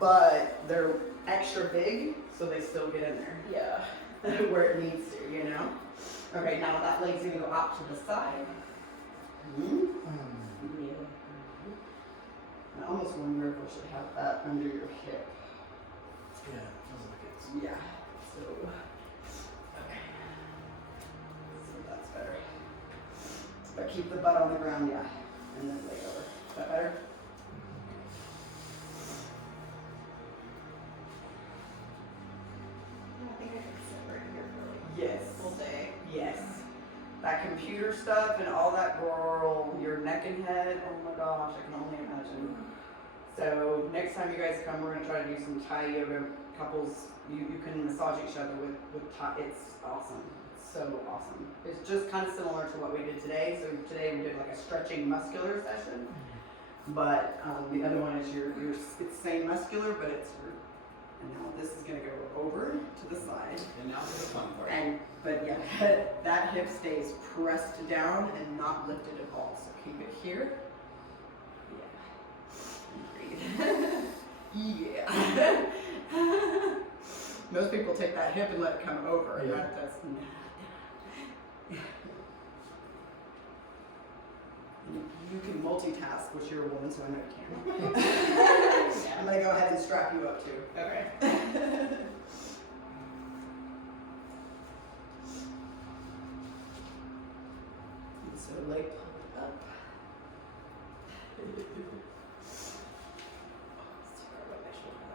but they're extra big, so they still get in there Yeah. where it needs to, you know. Okay, now that leg's gonna go out to the side. Mhm. Yeah. I almost wonder if I should have that under your hip. Yeah, it feels like it's. Yeah. So. Okay. So that's better. But keep the butt on the ground, yeah. And then leg over. Is that better? I think I could sit right here for like Yes. a full day. Yes. That computer stuff and all that, girl, your neck and head, oh my gosh, I can only imagine. So next time you guys come, we're gonna try to do some Thai yoga. Couples, you can massage each other with Thai. It's awesome. It's so awesome. It's just kind of similar to what we did today. So today we did like a stretching muscular session, but the other one is your it's same muscular, but it's your, and now this is gonna go over to the side. And now for the fun part. But yeah, that hip stays pressed down and not lifted at all. So keep it here. Yeah. And breathe. Yeah. Most people take that hip and let it come over. And Yeah. that's you can multitask, which you're a woman, so I know you can. I'm gonna go ahead and strap you up too. Okay. And so leg pulled up.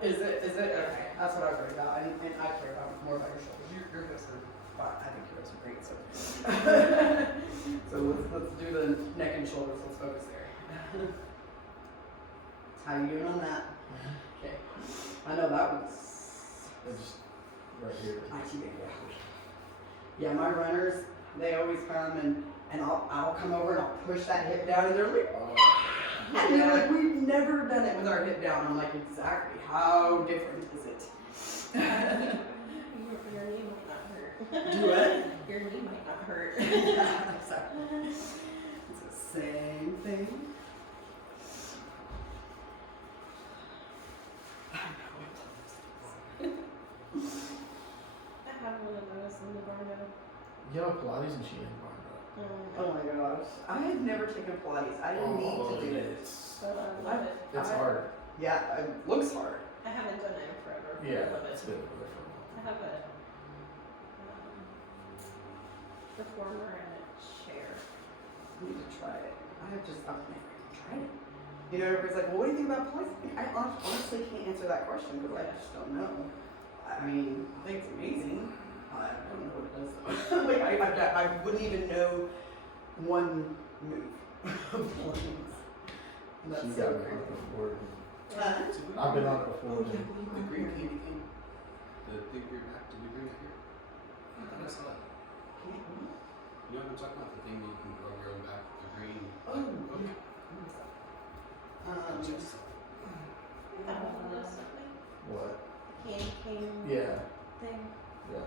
Is it? Okay. That's what I was worried about. And I care about more about your shoulders. Your hips are fine. I think your hips are great. So, so let's do the neck and shoulders. Let's focus there. How you doing on that? Okay. I know that was. It's just right here. Yeah, my runners, they always come and I'll come over and I'll push that hip down and they're like, and they're like, we've never done it with our hip down. I'm like, exactly. How different is it? Your knee might not hurt. Do what? Your knee might not hurt. Exactly. It's the same thing. I have one of those in the barbell. You have a Pilates machine in barbell. Oh my gosh. I had never taken Pilates. I didn't need to do it. So I love it. It's hard. Yeah, it looks hard. I haven't done it in forever. but I Yeah, love it. it's been over for a I have a reformer and a chair. I need to try it. I've never even tried it. You know, everybody's like, well, what do you think about Pilates? I honestly can't answer that question because I just don't know. I mean, I think it's amazing. I don't know what it does though. Like, I wouldn't even know one move of Pilates. That's You so got me on crazy. it before. Did we- I've been on it before. The green candy thing. The thing you're back. Did we bring it here? I thought I saw it. You know what I'm talking about? The thing that you can rub your own back. The green. Oh, Okay. Just That one of those something? What? Candy cane Yeah. thing. Yeah.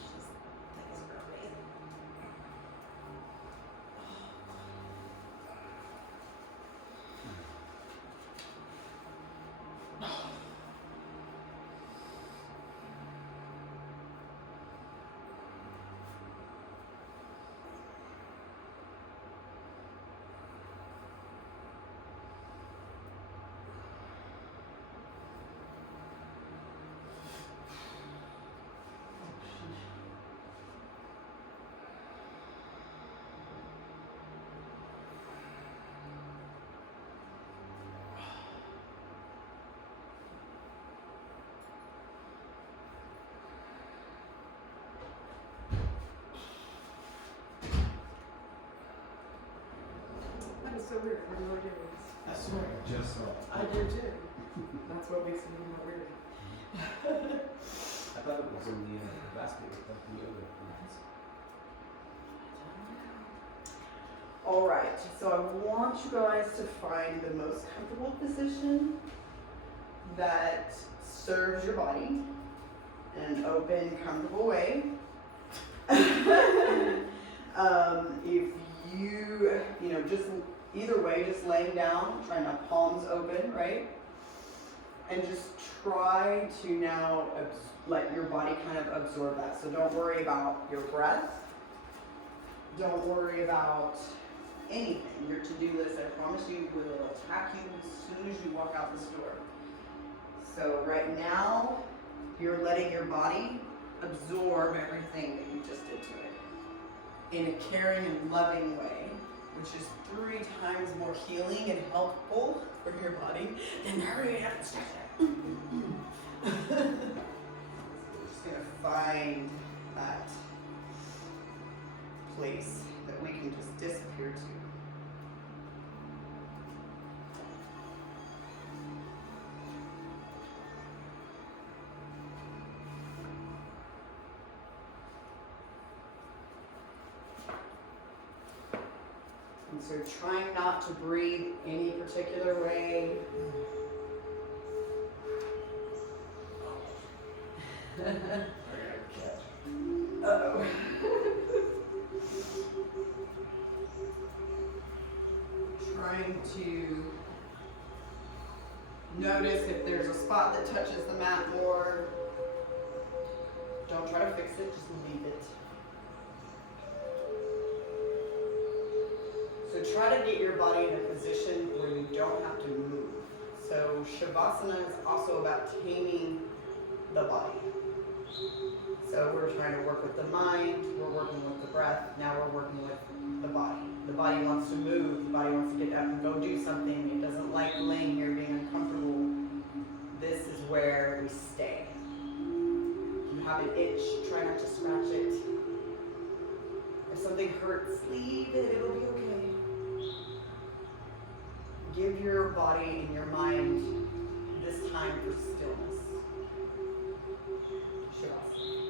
She's things are amazing. so weird. I have no idea what this. I swear I just saw it. I did too. That's what makes it even more weird. I thought it was in the basket with like the other ones. All right, so I want you guys to find the most comfortable position that serves your body in an open, comfortable way. If you know, just either way, just laying down, trying to palms open, right? And just try to now let your body kind of absorb that. So don't worry about your breath. Don't worry about anything. Your to-do list, I promise you, will attack you as soon as you walk out this door. So right now, you're letting your body absorb everything that you just did to it in a caring and loving way, which is 3 times more healing and helpful for your body than hurry up and stretch it. We're just gonna find that place that we can just disappear to. And so trying not to breathe any particular way. I got a catch. Uh-oh. Trying to notice if there's a spot that touches the mat more. Don't try to fix it, just leave it. So try to get your body in a position where you don't have to move. So Shavasana is also about taming the body. So we're trying to work with the mind, we're working with the breath, now we're working with the body. The body wants to move, the body wants to get up and go do something. It doesn't like laying here being uncomfortable. This is where we stay. If you have an itch, try not to scratch it. If something hurts, leave it, it'll be okay. Give your body and your mind this time for stillness. Shavasana.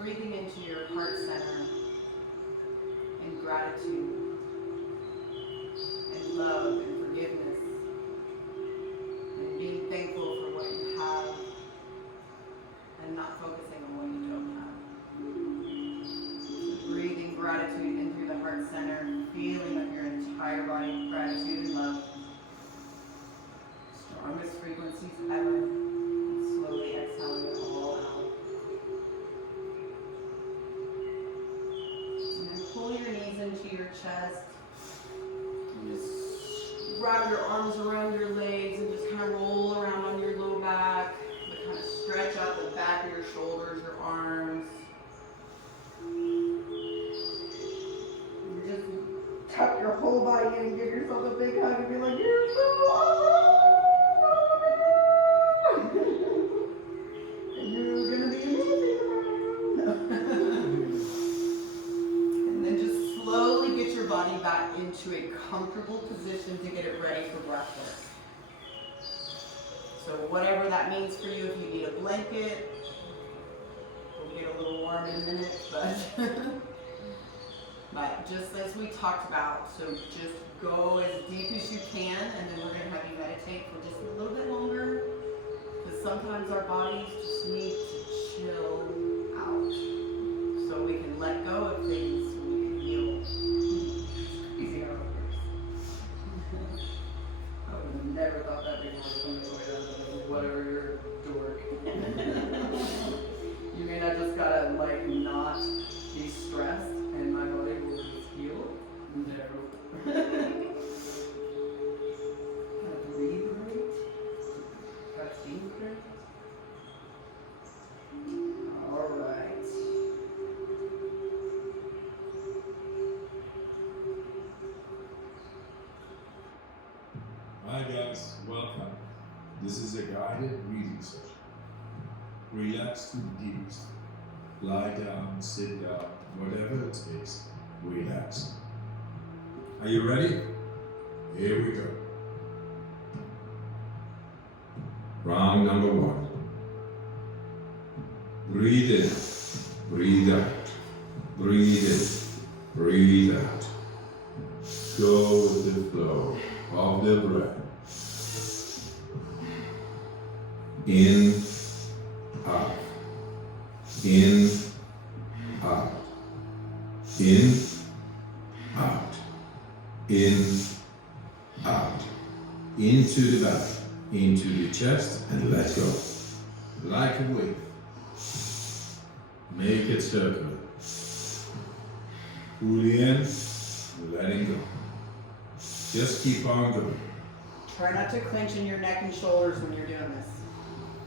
breathing into your heart center and gratitude and love and forgiveness and being thankful for what you have and not focusing on what you don't have. So breathing gratitude in through the heart center, feeling up your entire body, gratitude and love. Strongest frequencies ever. And slowly exhaling it all out. And then pull your knees into your chest. And just wrap your arms around your legs and just kind of roll around on your low back. But kind of stretch out the back of your shoulders, your arms. And just tuck your whole body in and give yourself a big hug and be like, you're so awesome! And you're gonna be amazing. And then just slowly get your body back into a comfortable position to get it ready for breath work. So whatever that means for you, if you need a blanket, we'll get a little warm in a minute, but just as we talked about, so just go as deep as you can, and then we're gonna have you meditate for just a little bit longer. Because sometimes our bodies just need to chill out so we can let go of things, so we can heal. It's crazy how it works. I would have never thought that before from the way whatever you're a dork. You mean I just gotta like not be stressed and my body will just heal? No. Gotta breathe right. Gotta think right. Alright. Hi guys, welcome. This is a guided reading session. Relax to the deepest. Lie down, sit down, whatever it takes, relax. Are you ready? Here we go. Round number 1. Breathe in, breathe out, breathe in, breathe out. Go with the flow of the breath. In, out, in, out, in, out, in, out, into the back, into the chest, and let go. Like a wave. Make it circular. Fully in, letting go. Just keep on going. Try not to clench in your neck and shoulders when you're doing this.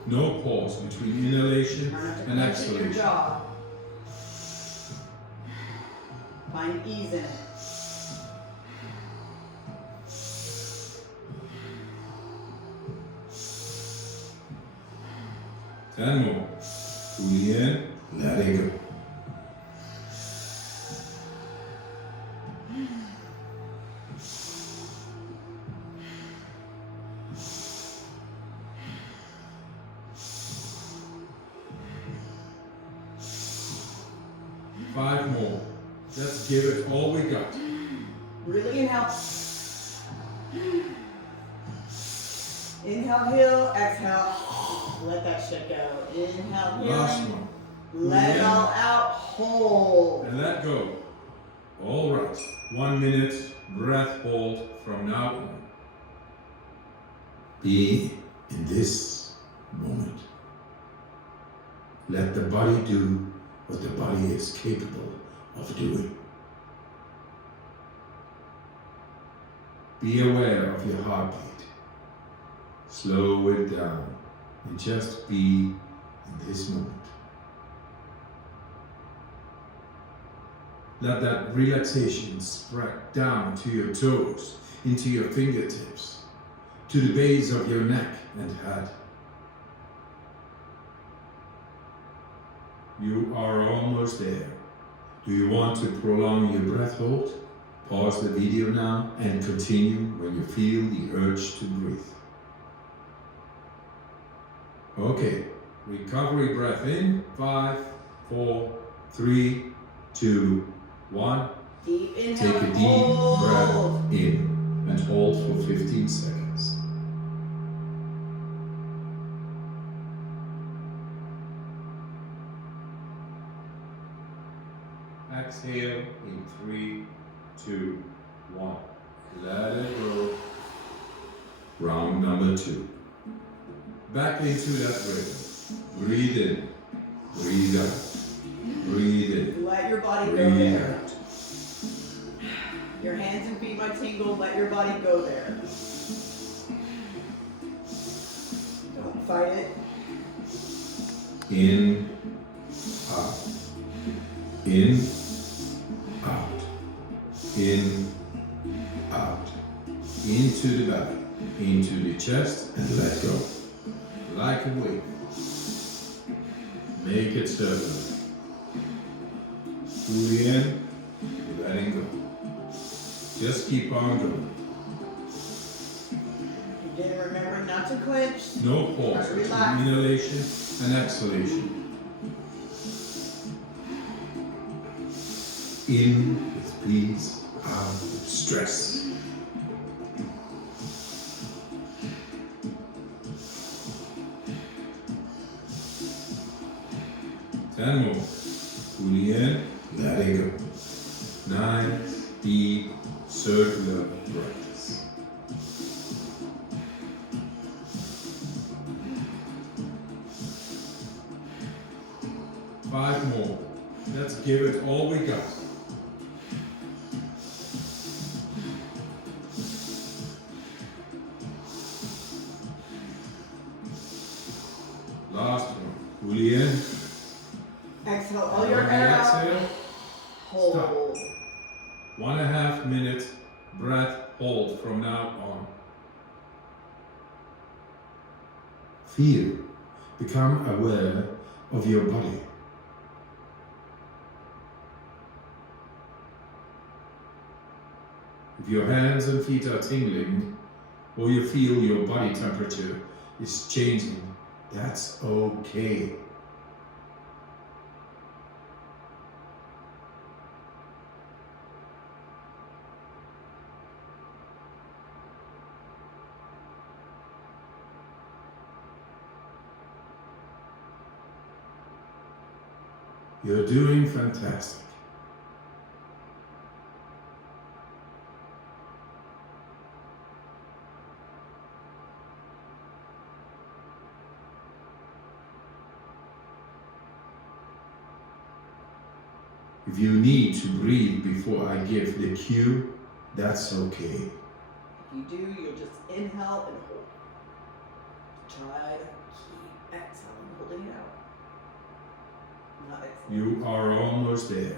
No pause between inhalation Try not to and clench in your exhalation. jaw. Find ease in it. Ten more. Fully in, letting go. Five more. Let's give it all we got. Really inhale. Inhale, heal. Exhale. Let that shit go. Inhale, Last healing. one. Let it all out. Hold. And let go. All right. 1 minute breath hold from now on. Be in this moment. Let the body do what the body is capable of doing. Be aware of your heartbeat. Slow it down and just be in this moment. Let that relaxation spread down to your toes, into your fingertips, to the base of your neck and head. You are almost there. Do you want to prolong your breath hold? Pause the video now and continue when you feel the urge to breathe. Okay, recovery breath in, 5, 4, 3, 2, 1. Deep inhale. Take a and deep hold. breath in and hold for 15 seconds. Exhale in 3, 2, 1. Let it go. Round number 2. Back into that rhythm. Breathe in, breathe out, breathe in, Let your body go breathe there. out. Your hands and feet might tingle. Let your body go there. Don't fight it. In, out, in, out, in, out, into the belly, into the chest, and let go. Like a wave. Make it circular. Fully in, letting go. Just keep on going. Again, remembering not to clench. No pause Try to between relax. inhalation and exhalation. In with peace, out with stress. Ten more. Fully in, letting go. Nice, deep, circular breaths. Five more. Let's give it all we got. Last one. Fully in. Exhale all your air out. Exhale. Hold. Stop. 1.5 minute breath hold from now on. Feel. Become aware of your body. If your hands and feet are tingling, or you feel your body temperature is changing, that's okay. You're doing fantastic. If you need to breathe before I give the cue, that's okay. If you do, you'll just inhale and hold. Try to keep exhaling, holding it out. Not exhaling. You are almost there.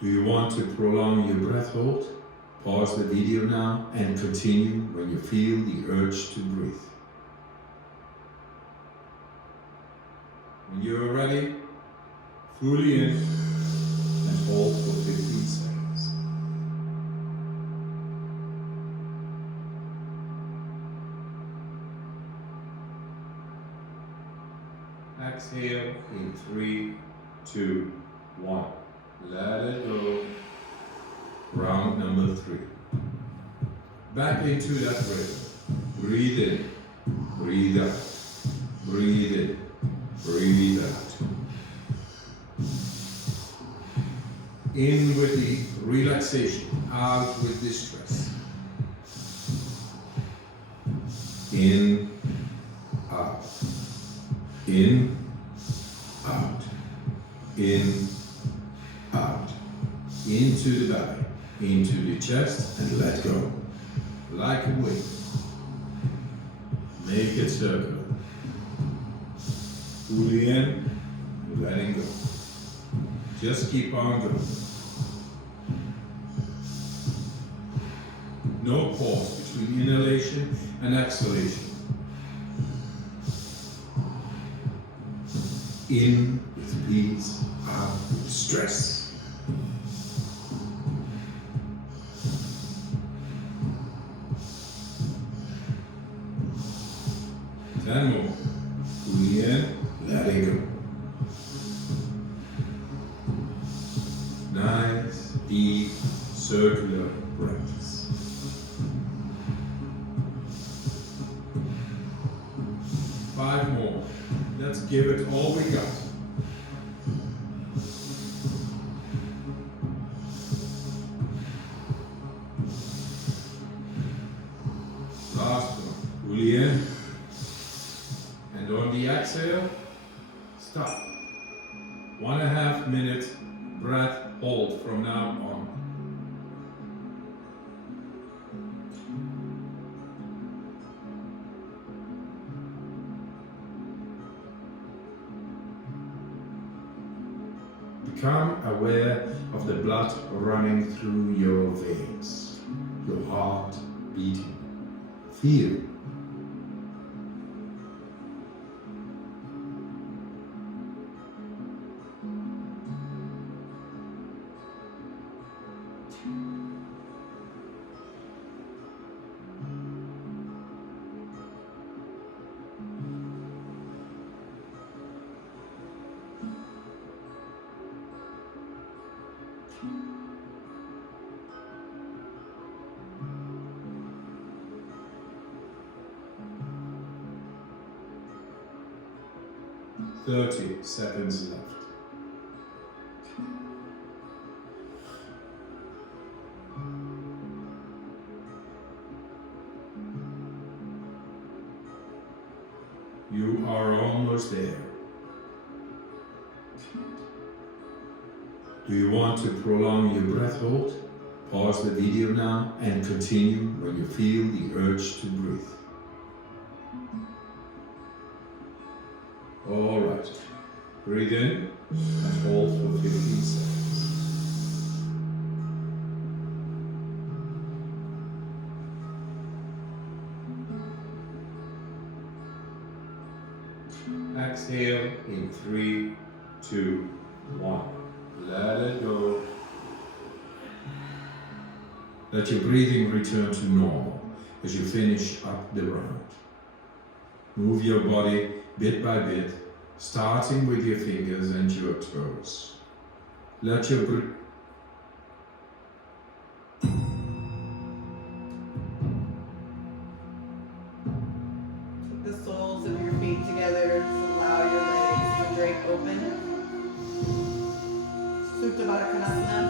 Do you want to prolong your breath hold? Pause the video now and continue when you feel the urge to breathe. When you are ready, fully in and hold for 15 seconds. Exhale in 3, 2, 1. Let it go. Round number 3. Back into that rhythm. Breathe in, breathe out, breathe in, breathe out. In with the relaxation, out with the stress. In, out. In, out. In, out. Into the belly, into the chest, and let go. Like a wave. Make it circular. Fully in, letting go. Just keep on going. No pause between inhalation and exhalation. In with peace, out with stress. Ten more. Fully in, letting go. Nice, deep, circular breaths. Five more. Let's give it all we got. Last one. Pull in. And on the exhale, stop. 1.5 minute breath hold from now on. Become aware of the blood running through your veins, your heart beating. Feel. Thirty seconds left. You are almost there. Do you want to prolong your breath hold? Pause the video now and continue when you feel the urge to breathe. All right. Breathe in and hold for 15 seconds. Exhale in 3, 2, 1. Let it go. Let your breathing return to normal as you finish up the round. Move your body bit by bit, starting with your fingers and your toes. Let your breath. Keep the soles of your feet together. Just allow your legs to drape open. Supta Baddha Konasana.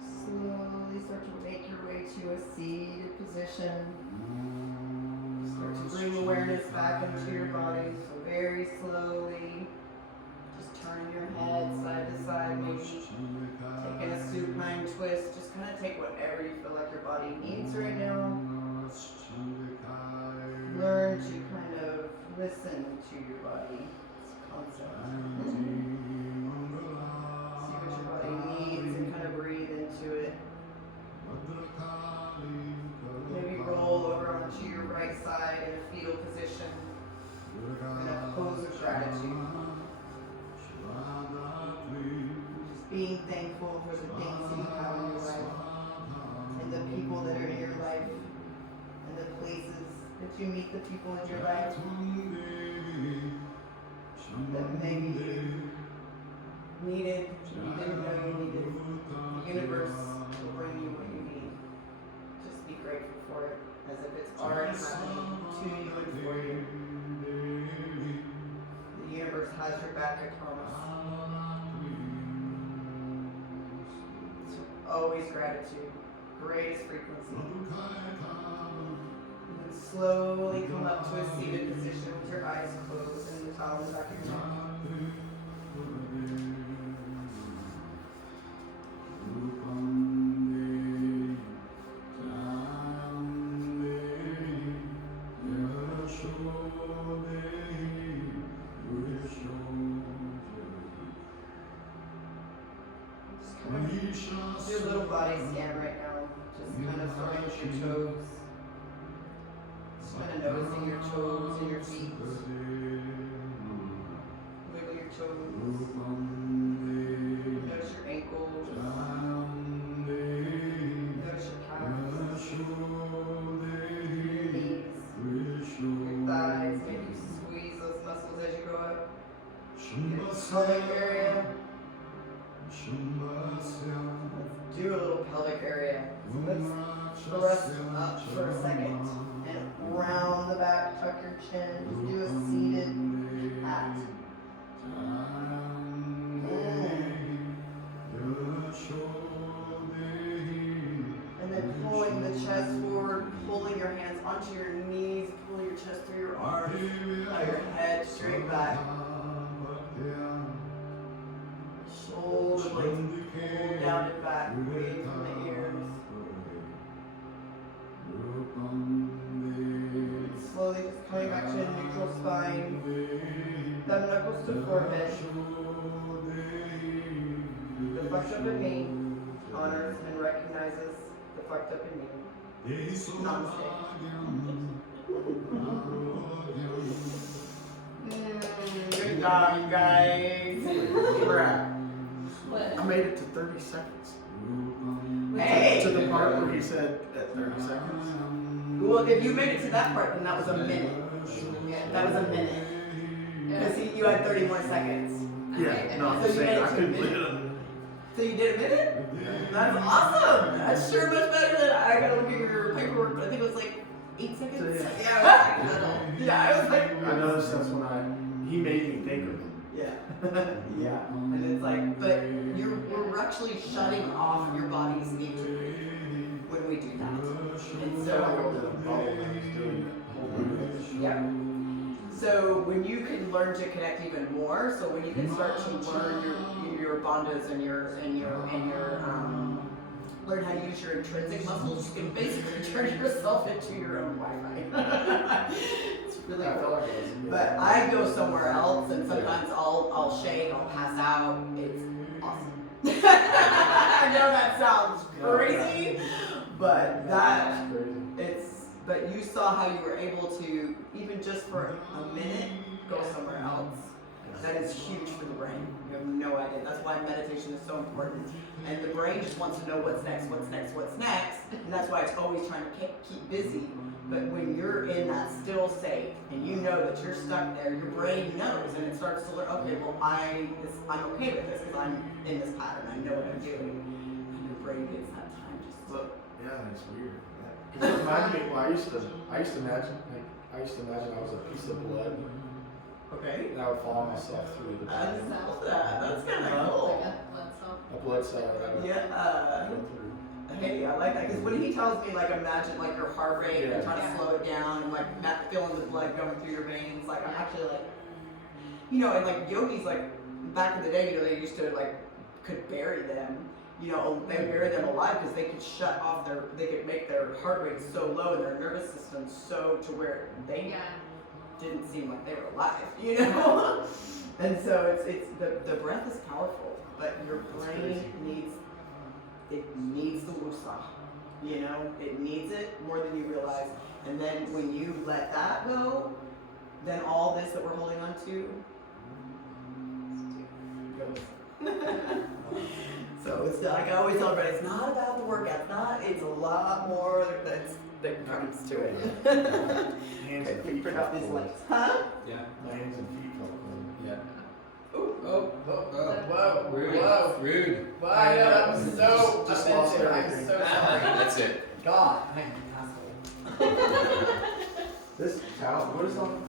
Slowly start to make your way to a seated position. Start to bring awareness back into your body. So very slowly, just turning your head side to side, maybe taking a supine twist. Just kind of take whatever you feel like your body needs right now. Learn to kind of listen to your body. It's a concept. See what your body needs and kind of breathe into it. Maybe roll over onto your right side in a fetal position in a pose of gratitude. Just being thankful for the things that you have in your life and the people that are in your life and the places that you meet the people in your life that maybe you needed, you didn't know you needed. The universe will bring you what you need. Just be grateful for it as if it's already happening to you and for you. The universe has your back, I promise. So always gratitude, greatest frequency. And then slowly come up to a seated position with your eyes closed and the towel in the back of your neck. Do a little body scan right now. Just kind of starting with your toes. Just kind of noticing your toes and your feet. Wiggle your toes. Notice your ankles. Notice your calves. Your knees. Your thighs. Maybe you squeeze those muscles as you go up. Your pelvic area. Do a little pelvic area. So let's thrust up for a second and round the back, tuck your chin. Just do a seated hat. And then pulling the chest forward, pulling your hands onto your knees, pull your chest through your arms, allow your head straight back. Shoulder blades pull down and back, away from the ears. Slowly just coming back to a neutral spine. Thumb knuckles to forehead. The fucked up in me honors and recognizes the fucked up in me. Namaste. Good job, guys. Brad, What? I made it to 30 seconds. Hey! To the part where he said at 30 seconds. Well, if you made it to that part, then that was a minute. Yeah, that was a minute. Because you had 30 more seconds. Yeah, no, I'm So you saying made it I to a couldn't minute? live it. So you did a minute? That's awesome! That's sure much better than I gotta look at your paperwork, but I think it was like 8 seconds. So, Yeah, I was like, I noticed that's when he made me think of it. yeah. Yeah. And it's like, but we're actually shutting off your body's need to breathe when we do that. And So I so, felt that bubble when I was doing it. yeah. So when you can learn to connect even more, so when you can start to learn your bandhas and your learn how to use your intrinsic muscles, you can basically turn yourself into your own Wi-Fi. It's really I felt cool. like it was. But I go somewhere else, and sometimes I'll shake, I'll pass out. It's awesome. I know that sounds crazy, but That's crazy. but you saw how you were able to, even just for a minute, go somewhere else. That is huge for the brain. You have no idea. That's why meditation is so important. And the brain just wants to know what's next, what's next, what's next. And that's why it's always trying to keep busy. But when you're in that still state and you know that you're stuck there, your brain knows and it starts to learn, okay, well, I'm okay with this because I'm in this pattern. I know what I'm doing. And your brain gets that time just to. Look, yeah, that's weird. Cause it reminded me, well, I used to imagine, I was a piece of blood Okay. and I would follow myself through the I body. love that. That's kind of cool. A blood cell that I would Yeah. go through. Hey, I like that because when he tells me like imagine like your heart rate and Yeah. try to slow it down and like feeling the blood going through your veins, like I'm actually like, and like yogis like back in the day, they used to like could bury them. They would bury them alive because they could shut off they could make their heart rate so low and their nervous system so to where they didn't seem like they were alive, And so it's the breath is powerful, but your brain needs the wusa, it needs it more than you realize. And then when you let that go, then all this that we're holding on to goes. So it's like I always tell everybody, it's not about the workout. It's a lot more that comes to it. Hands and Okay, feet print felt out these cold. links. Huh? Yeah. My hands and feet felt cold. Yeah. Whoa, Rude. whoa. Rude. Well, I know that was so Just offensive. lost I'm everything. so sorry. That's it. God, I am an asshole. This towel, what is on?